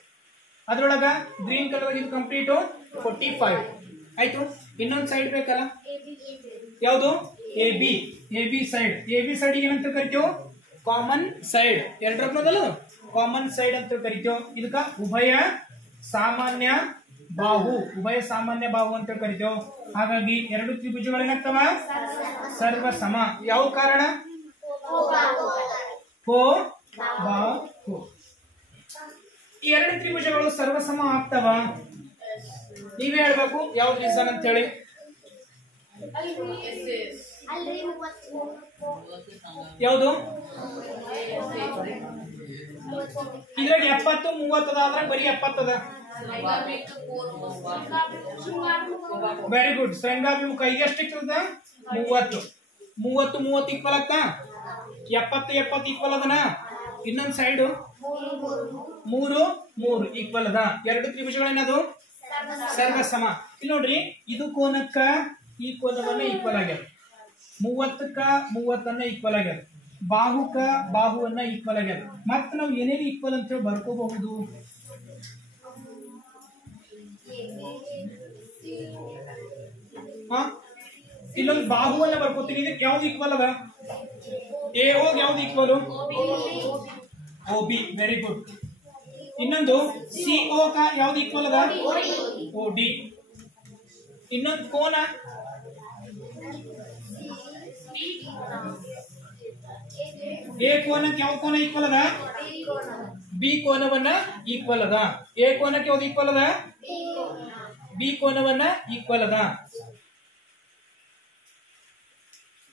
ಅದ್ರೊಳಗ ಗ್ರೀನ್ ಕಲರ್ ಇದು ಕಂಪ್ಲೀಟ್ 45 ಆಯ್ತು. ಇನ್ನೊಂದು ಸೈಡ್ ಬೇಕಲ್ಲ, ಯಾವುದು? A B side. ಏನಂತ ಕರಿತೀವಿ? Common side. ಎರಡರ ಮೊದಲು ಕಾಮನ್ ಸೈಡ್ ಅಂತ ಕರಿತೀವಿ. ಇದಕ್ಕ ಉಭಯ ಸಾಮಾನ್ಯ ಬಾಹು ಅಂತ ಕರಿತೀವಿ. ಹಾಗಾಗಿ ಎರಡು ತ್ರಿಭುಜಗಳೇನಾಗ್ತವ? ಸರ್ವಸಮ. ಯಾವ ಕಾರಣ? ಕೋಬಾಕೋ. ಈ ಎರಡು ತ್ರಿಭುಜಗಳು ಸರ್ವಸಮ ಆಗ್ತವ. ನೀವೇ ಹೇಳ್ಬೇಕು ಯಾವ್ದು ರೀಸನ್ ಅಂತ ಹೇಳಿ. ಯಾವುದು? ಇದ್ರಾಗ 70-30 ಅದ. ಅದ್ರಾಗ ಬರೀ 70 ಅದ. Very good. ಶೃಂಗಾಭಿಮುಖ ಈಗ ಎಷ್ಟಿರ್ತದ 30. 30 ಈಕ್ವಲ್ ಆಗ್ತಾ 70 ಈಕ್ವಲ್ ಅದನ. ಇನ್ನೊಂದ್ ಸೈಡ್ 3 ಈಕ್ವಲ್ ಅದ. ಎರಡು ತ್ರಿಭುಜಗಳೇನದು ಸರ್ವಸಮ. ಇಲ್ಲಿ ನೋಡ್ರಿ, ಇದು ಕೋನಕ್ಕ ಈ ಕೋನವನ್ನ ಈಕ್ವಲ್ ಆಗ್ಯದ, 30ಕ್ಕ 30 ಈಕ್ವಲ್ ಆಗ್ಯದ, ಬಾಹುಕ ಬಾಹುವನ್ನ ಈಕ್ವಲ್ ಆಗ್ಯದ. ಮತ್ತೆ ನಾವು ಏನೇನು ಈಕ್ವಲ್ ಅಂತ ಹೇಳಿ ಬರ್ಕೋಬಹುದು. ಇಲ್ಲೊಂದು ಬಾಹುವನ್ನ ಬರ್ಕೋತೀನಿ. ಇದಕ್ಕೆ ಯಾವ್ದು ಈಕ್ವಲ್ ಅದ? ಎ ಹೋಗಿ ಯಾವ್ದು ಈಕ್ವಲ್? OB. Very good. ಇನ್ನೊಂದು CO ಕ ಯಾವ್ದು ಈಕ್ವಲ್ ಅದ? OD. ಇನ್ನೊಂದು ಕೋನ ಎ ಕೋನಕ್ಕೆ ಯಾವ ಕೋನ ಈಕ್ವಲ್ ಅದ? ಬಿ ಕೋನವನ್ನ ಈಕ್ವಲ್ ಅದ. ಎ ಕೋನಕ್ಕೆ ಯಾವ್ದು ಈಕ್ವಲ್ ಅದ? ಬಿ ಕೋನವನ್ನ ಈಕ್ವಲ್ ಅದ.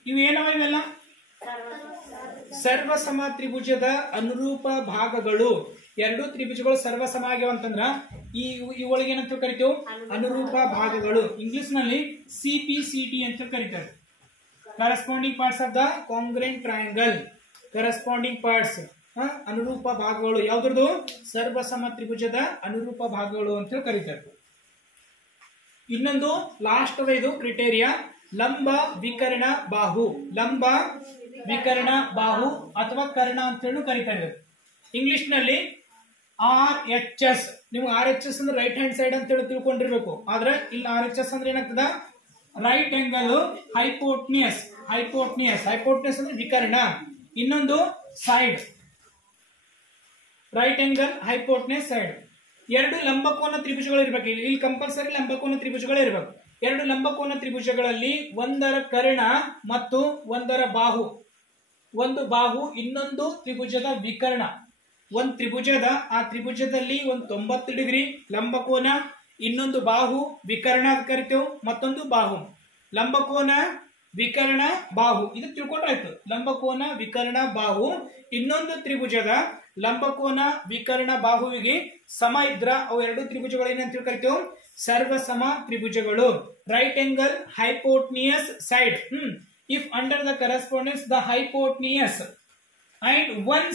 ಇವು ಏನವ? ಇವೆಲ್ಲ ಸರ್ವಸಮ ತ್ರಿಭುಜದ ಅನುರೂಪ ಭಾಗಗಳು. ಎರಡು ತ್ರಿಭುಜಗಳು ಸರ್ವಸಮ ಆಗ್ಯಾವ ಅಂತಂದ್ರ ಇವುಗಳಿಗೆ ಏನಂತ ಕರಿತೇವೆ? ಅನುರೂಪ ಭಾಗಗಳು. ಇಂಗ್ಲಿಷ್ ನಲ್ಲಿ CPCT ಅಂತ ಕರೀತಾರೆ. Corresponding parts of the congruent triangle. Corresponding parts ಅನುರೂಪ ಭಾಗಗಳು. ಯಾವ್ದ್ರದ್ದು? ಸರ್ವಸಮ ತ್ರಿಭುಜದ ಅನುರೂಪ ಭಾಗಗಳು ಅಂತ ಕರೀತಾರೆ. ಇನ್ನೊಂದು ಲಾಸ್ಟ್ ಅದ, ಇದು ಕ್ರಿಟೇರಿಯಾ. ಲಂಬ ವಿಕರ್ಣ ಬಾಹು. ಲಂಬ ವಿಕರ್ಣ ಬಾಹು ಅಥವಾ ಕರ್ಣ ಅಂತ ಹೇಳಿ ಕರೀತಾರೆ. ಇಂಗ್ಲಿಷ್ ನಲ್ಲಿ RHS. ನೀವು RHS ಅಂದ್ರೆ ರೈಟ್ ಹ್ಯಾಂಡ್ ಸೈಡ್ ಅಂತ ಹೇಳಿ ತಿಳ್ಕೊಂಡಿರ್ಬೇಕು. ಆದ್ರೆ ಇಲ್ಲಿ RHS ಅಂದ್ರೆ ಏನಾಗ್ತದ? Right angle ಹೈಪೋಟ್ನಿಯಸ್. ಹೈಪೋಟ್ನಿಯಸ್ ಅಂದ್ರೆ ವಿಕರ್ಣ. ಇನ್ನೊಂದು side, right angle hypotenuse side. ಎರಡು ಲಂಬಕೋನ ತ್ರಿಭುಜಗಳು ಇರ್ಬೇಕು. ಇಲ್ಲಿ ಕಂಪಲ್ಸರಿ ಲಂಬಕೋನ ತ್ರಿಭುಜಗಳೇ ಇರ್ಬೇಕು. ಎರಡು ಲಂಬಕೋನ ತ್ರಿಭುಜಗಳಲ್ಲಿ ಒಂದರ ಕರ್ಣ ಮತ್ತು ಒಂದರ ಬಾಹು. ಒಂದು ಬಾಹು ಇನ್ನೊಂದು ತ್ರಿಭುಜದ ವಿಕರ್ಣ. ಒಂದು ತ್ರಿಭುಜದ ಆ ತ್ರಿಭುಜದಲ್ಲಿ ಒಂದು 90 ಡಿಗ್ರಿ ಲಂಬಕೋನ, ಇನ್ನೊಂದು ಬಾಹು ವಿಕರ್ಣ ಕರಿತೇವೆ, ಮತ್ತೊಂದು ಬಾಹು. ಲಂಬಕೋನ ವಿಕರ್ಣ ಬಾಹು ಇದು ತಿಳ್ಕೊಂಡ್ರಾಯ್ತು. ಲಂಬಕೋನ ವಿಕರ್ಣ ಬಾಹು ಇನ್ನೊಂದು ತ್ರಿಭುಜದ ಲಂಬಕೋನ ವಿಕರ್ಣ ಬಾಹುವಿಗೆ ಸಮ ಇದ್ರ ಅವು ಎರಡು ತ್ರಿಭುಜಗಳು ಏನಂತ ಕರಿತೇವೆ? ಸರ್ವಸಮ ತ್ರಿಭುಜಗಳು. Right angle hypotenuse side. If under the correspondence the hypotenuse and one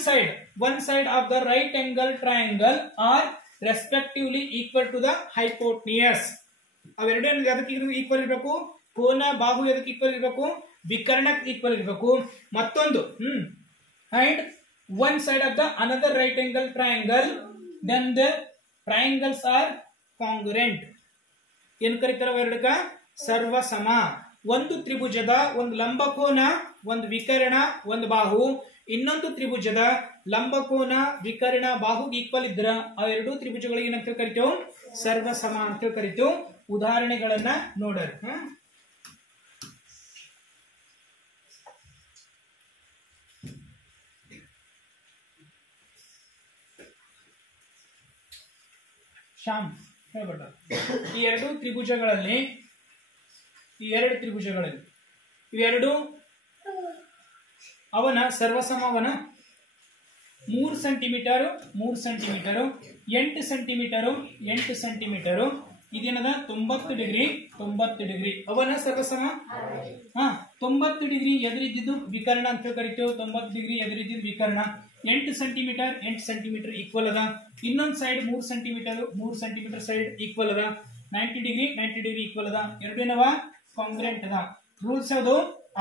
side of the right angle triangle are respectively equal to the hypotenuse. ಅವೆರಡು ಅದಕ್ಕೆ ಈಕ್ವಲ್ ಇರಬೇಕು. ಕೋನ ಬಾಹು ಅದಕ್ಕೆ ಈಕ್ವಲ್ ಇರಬೇಕು, ವಿಕರ್ಣಕ್ಕೆ ಈಕ್ವಲ್ ಇರಬೇಕು. ಮತ್ತೊಂದು and one side of the another right angle triangle, then the triangles are congruent. ಏನ್ ಕರೀತಾರ ಅವೆರಡಕ್ಕ? ಸರ್ವಸಮ. ಒಂದು ತ್ರಿಭುಜದ ಒಂದು ಲಂಬಕೋನ, ಒಂದು ವಿಕರ್ಣ, ಒಂದು ಬಾಹು, ಇನ್ನೊಂದು ತ್ರಿಭುಜದ ಲಂಬಕೋನ ವಿಕರ್ಣ ಬಾಹು ಈಕ್ವಲ್ ಇದ್ರ ಅವೆರಡು ತ್ರಿಭುಜಗಳಿಗೆ ಏನಂತ ಕರಿತೇವೆ? ಸರ್ವಸಮ ಅಂತ ಕರಿತೇವೆ. ಉದಾಹರಣೆಗಳನ್ನ ನೋಡ್ರಿ. ಶ್ಯಾಮ್ ಹೇಳ್ಬೇಡ. ಈ ಎರಡು ತ್ರಿಭುಜಗಳಲ್ಲಿ ಇವೆರಡು ಅವನ ಸರ್ವಸಮವನ 3 ಸೆಂಟಿಮೀಟರ್ 3 ಸೆಂಟಿಮೀಟರ್ 8 ಸೆಂಟಿಮೀಟರ್ 8 ಸೆಂಟಿಮೀಟರ್ ಇದೇನದ 90 ಡಿಗ್ರಿ ಅವನ ಸರ್ವಸಮ. 90 ಡಿಗ್ರಿ ಎದುರಿದ್ದು ವಿಕರ್ಣ ಅಂತ ಕರಿತೇವೆ. 90 ಡಿಗ್ರಿ ಎದುರಿದ್ದು ವಿಕರ್ಣ. 8 ಸೆಂಟಿಮೀಟರ್ ಈಕ್ವಲ್ ಅದ. ಇನ್ನೊಂದು ಸೈಡ್ 3 ಸೆಂಟಿಮೀಟರ್ ಸೈಡ್ ಈಕ್ವಲ್ ಅದ. 90 ಡಿಗ್ರಿ ಈಕ್ವಲ್ ಅದ. ಎರಡೇನವ ಕಾಂಗ್ರೆಂಟ್ ಅದ. ರೂಲ್ಸ್ ಯಾವುದು?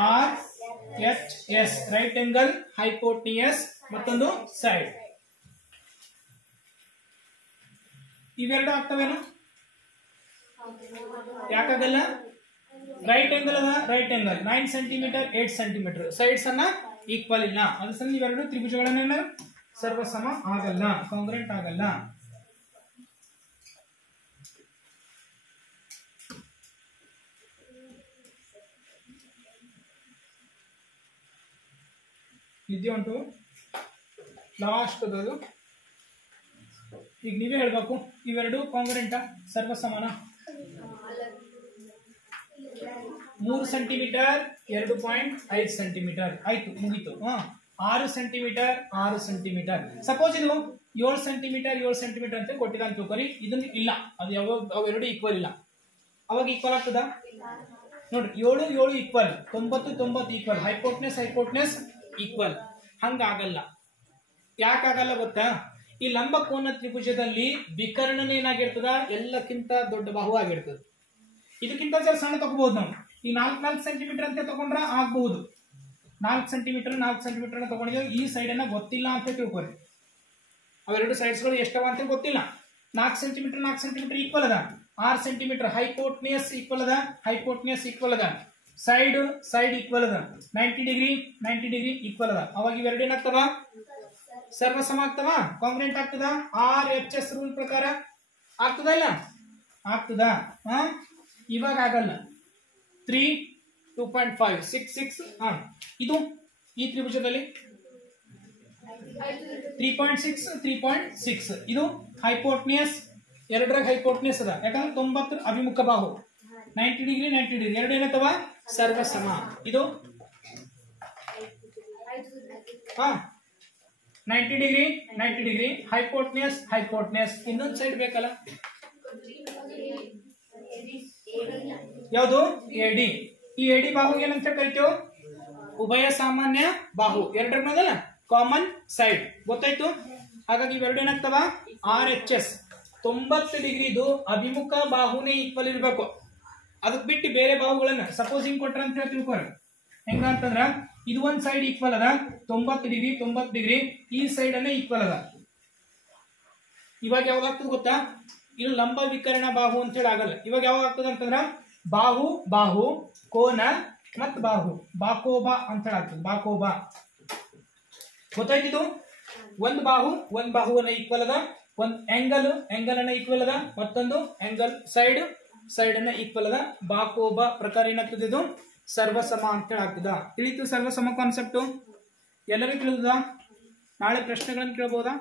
RHS ರೈಟ್ ಆಂಗಲ್ ಹೈಪೋಟ್ನಿಯಸ್, ಮತ್ತೊಂದು ಸೈಡ್. ಇವೆರಡು ಆಗ್ತವೇನು? ಯಾಕಾಗಲ್ಲ? ರೈಟ್ ಆಂಗಲ್ ಅದ. Right angle 9 centimetre 8 centimetre sides ಅನ್ನ ಈಕ್ವಲ್ ಇಲ್ಲ. ಅದ್ರ ಸಲ ಇವೆರಡು ತ್ರಿಭುಜಗಳನ್ನ ಸರ್ವಸಮ ಆಗಲ್ಲ, ಕಾಂಗ್ರೆಂಟ್ ಆಗಲ್ಲ. ನಿದ್ದೆ ಉಂಟು ಲಾಸ್ಟ್ ಅದು. ಈಗ ನೀವೇ ಹೇಳ್ಬೇಕು, ಇವೆರಡು ಕಾಂಗ್ರೆಂಟಾ ಸರ್ವಸಮಾನ? 3 ಸೆಂಟಿಮೀಟರ್ 2.5 ಸೆಂಟಿಮೀಟರ್ ಆಯ್ತು, ಮುಗೀತು. 6 ಸೆಂಟಿಮೀಟರ್ 6 ಸೆಂಟಿಮೀಟರ್. ಸಪೋಸ್ ಇದು 7 ಸೆಂಟಿಮೀಟರ್ 7 ಸೆಂಟಿಮೀಟರ್ ಅಂತ ಕೊಟ್ಟಿದ ಅಂತ ತಿಳ್ಕೊರಿ. ಇದನ್ನ ಇಲ್ಲ, ಅದು ಅವೆರಡು ಈಕ್ವಲ್ ಇಲ್ಲ. ಅವಾಗ ಈಕ್ವಲ್ ಆಗ್ತದ ನೋಡ್ರಿ. 7 7 ಈಕ್ವಲ್, 90 90 ಈಕ್ವಲ್, ಹೈಪೋಟ್ನೆಸ್ ಈಕ್ವಲ್. ಹಂಗಾಗಲ್ಲ. ಯಾಕಾಗಲ್ಲ ಗೊತ್ತಾ? ಈ ಲಂಬ ಕೋನ ತ್ರಿಭುಜದಲ್ಲಿ ವಿಕರ್ಣನ ಏನಾಗಿರ್ತದ, ಎಲ್ಲಕ್ಕಿಂತ ದೊಡ್ಡ ಬಾಹು ಆಗಿರ್ತದೆ. ಇದಕ್ಕಿಂತ ಸ್ವಲ್ಪ ಸಣ್ಣ ತಗೋಬಹುದು ನಾವು. ಈ 4 ಸೆಂಟಿಮೀಟರ್ ಅಂತ ತಗೊಂಡ್ರ ಆಗ್ಬಹುದು. 4 ಸೆಂಟಿಮೀಟರ್ ತಗೊಂಡಿದ್ದೇವೆ. ಈ ಸೈಡ್ ಅನ್ನ ಗೊತ್ತಿಲ್ಲ ಅಂತ ತಿಳ್ಕೊರಿ. ಅವೆರಡು ಸೈಡ್ಸ್ ಗಳು ಎಷ್ಟವ ಅಂತ ಗೊತ್ತಿಲ್ಲ. 4 ಸೆಂಟಿಮೀಟರ್ ಈಕ್ವಲ್ ಅದ. 6 ಸೆಂಟಿಮೀಟರ್ ಹೈಪೋಟ್ನಿಯಸ್ ಈಕ್ವಲ್ ಅದ. ಸೈಡ್ ಈಕ್ವಲ್ ಅದ. 90 ಡಿಗ್ರಿ ಈಕ್ವಲ್ ಅದ. ಅವಾಗ ಇವೆರಡು ಏನಾಗ್ತವ? ಸರ್ವಸಮ ಆಗ್ತವ, ಕಾಂಗ್ರೆಂಟ್ ಆಗ್ತದ. RHS ರೂಲ್ ಪ್ರಕಾರ ಆಗ್ತದ ಇಲ್ಲ? ಆಗ್ತದ. ಇವಾಗ ಆಗಲ್ಲ. 3 2.5 6 6 ಇದು ಈ ತ್ರಿಭುಜದಲ್ಲಿ 3.6 ಇದು ಹೈಪೋಟ್ನಿಯಸ್. ಎರಡರಾಗ ಹೈಪೋಟ್ನಿಯಸ್ ಅದ. ಯಾಕಂದ್ರೆ 90 ಅಭಿಮುಖ ಬಾಹು, 90 ಡಿಗ್ರಿ ಎರಡು ಏನತ್ತವ? ಸರ್ವಸಮ. ಇದು 90 ಡಿಗ್ರಿ ಹೈಪೋಟ್ನಿಯಸ್. ಇನ್ನೊಂದು ಸೈಡ್ ಬೇಕಲ್ಲ, ಯಾವುದು? AD. ಈ AD ಬಾಹು ಏನಂತ ಕರಿತೇವೆ? ಉಭಯ ಸಾಮಾನ್ಯ ಬಾಹು. ಎರಡರ ಮೊದಲ ಕಾಮನ್ ಸೈಡ್. ಗೊತ್ತಾಯ್ತು? ಹಾಗಾಗಿ ಇವೆರಡು ಏನಾಗ್ತವ? RHS 90 ಡಿಗ್ರಿದು ಅಭಿಮುಖ ಬಾಹುನೇ ಈಕ್ವಲ್ ಇರಬೇಕು. ಅದಕ್ಕೆ ಬಿಟ್ಟು ಬೇರೆ ಬಾಹುಗಳನ್ನ ಸಪೋಸ್ ಹಿಂಗ್ ಕೊಟ್ರ ಅಂತ ಹೇಳಿ ತಿಳ್ಕೊರಿ. ಹೆಂಗ ಅಂತಂದ್ರ ಇದು ಒಂದ್ ಸೈಡ್ ಈಕ್ವಲ್ ಅದ 90 ಡಿಗ್ರಿ, ಈ ಸೈಡ್ ಅನ್ನ ಈಕ್ವಲ್ ಅದ. ಇವಾಗ ಯಾವಾಗ ಆಗ್ತದ ಗೊತ್ತಾ? ಇದು ಲಂಬ ವಿಕರ್ಣ ಬಾಹು ಅಂತ ಹೇಳಿ ಆಗಲ್ಲ. ಇವಾಗ ಯಾವಾಗ ಆಗ್ತದ ಅಂತಂದ್ರ ಬಾಹು ಕೋನ ಮತ್ ಬಾಕೋಬಾ ಅಂತ ಹೇಳಿ ಆಗ್ತದೆ. ಬಾಕೋಬಾ ಗೊತ್ತಾಯ್ತಿದು? ಒಂದ್ ಬಾಹುವನ್ನ ಈಕ್ವಲ್ ಅದ, ಒಂದ್ ಆಂಗಲ್ ಅನ್ನ ಈಕ್ವಲ್ ಅದ, ಮತ್ತೊಂದು ಆಂಗಲ್ ಸೈಡ್ ಅನ್ನ ಈಕ್ವಲ್ ಅದ. ಬಾಕೋಬಾ ಪ್ರಕಾರ ಏನಾಗ್ತದೆ? ಇದು ಸರ್ವಸಮ ಅಂತ ಹೇಳಿ ಆಗ್ತದ. ತಿಳಿತು ಸರ್ವಸಮ ಕಾನ್ಸೆಪ್ಟ್? ಎಲ್ಲರಿಗೂ ತಿಳಿದ? ನಾಳೆ ಪ್ರಶ್ನೆಗಳನ್ನು ಕೇಳಬಹುದಾ?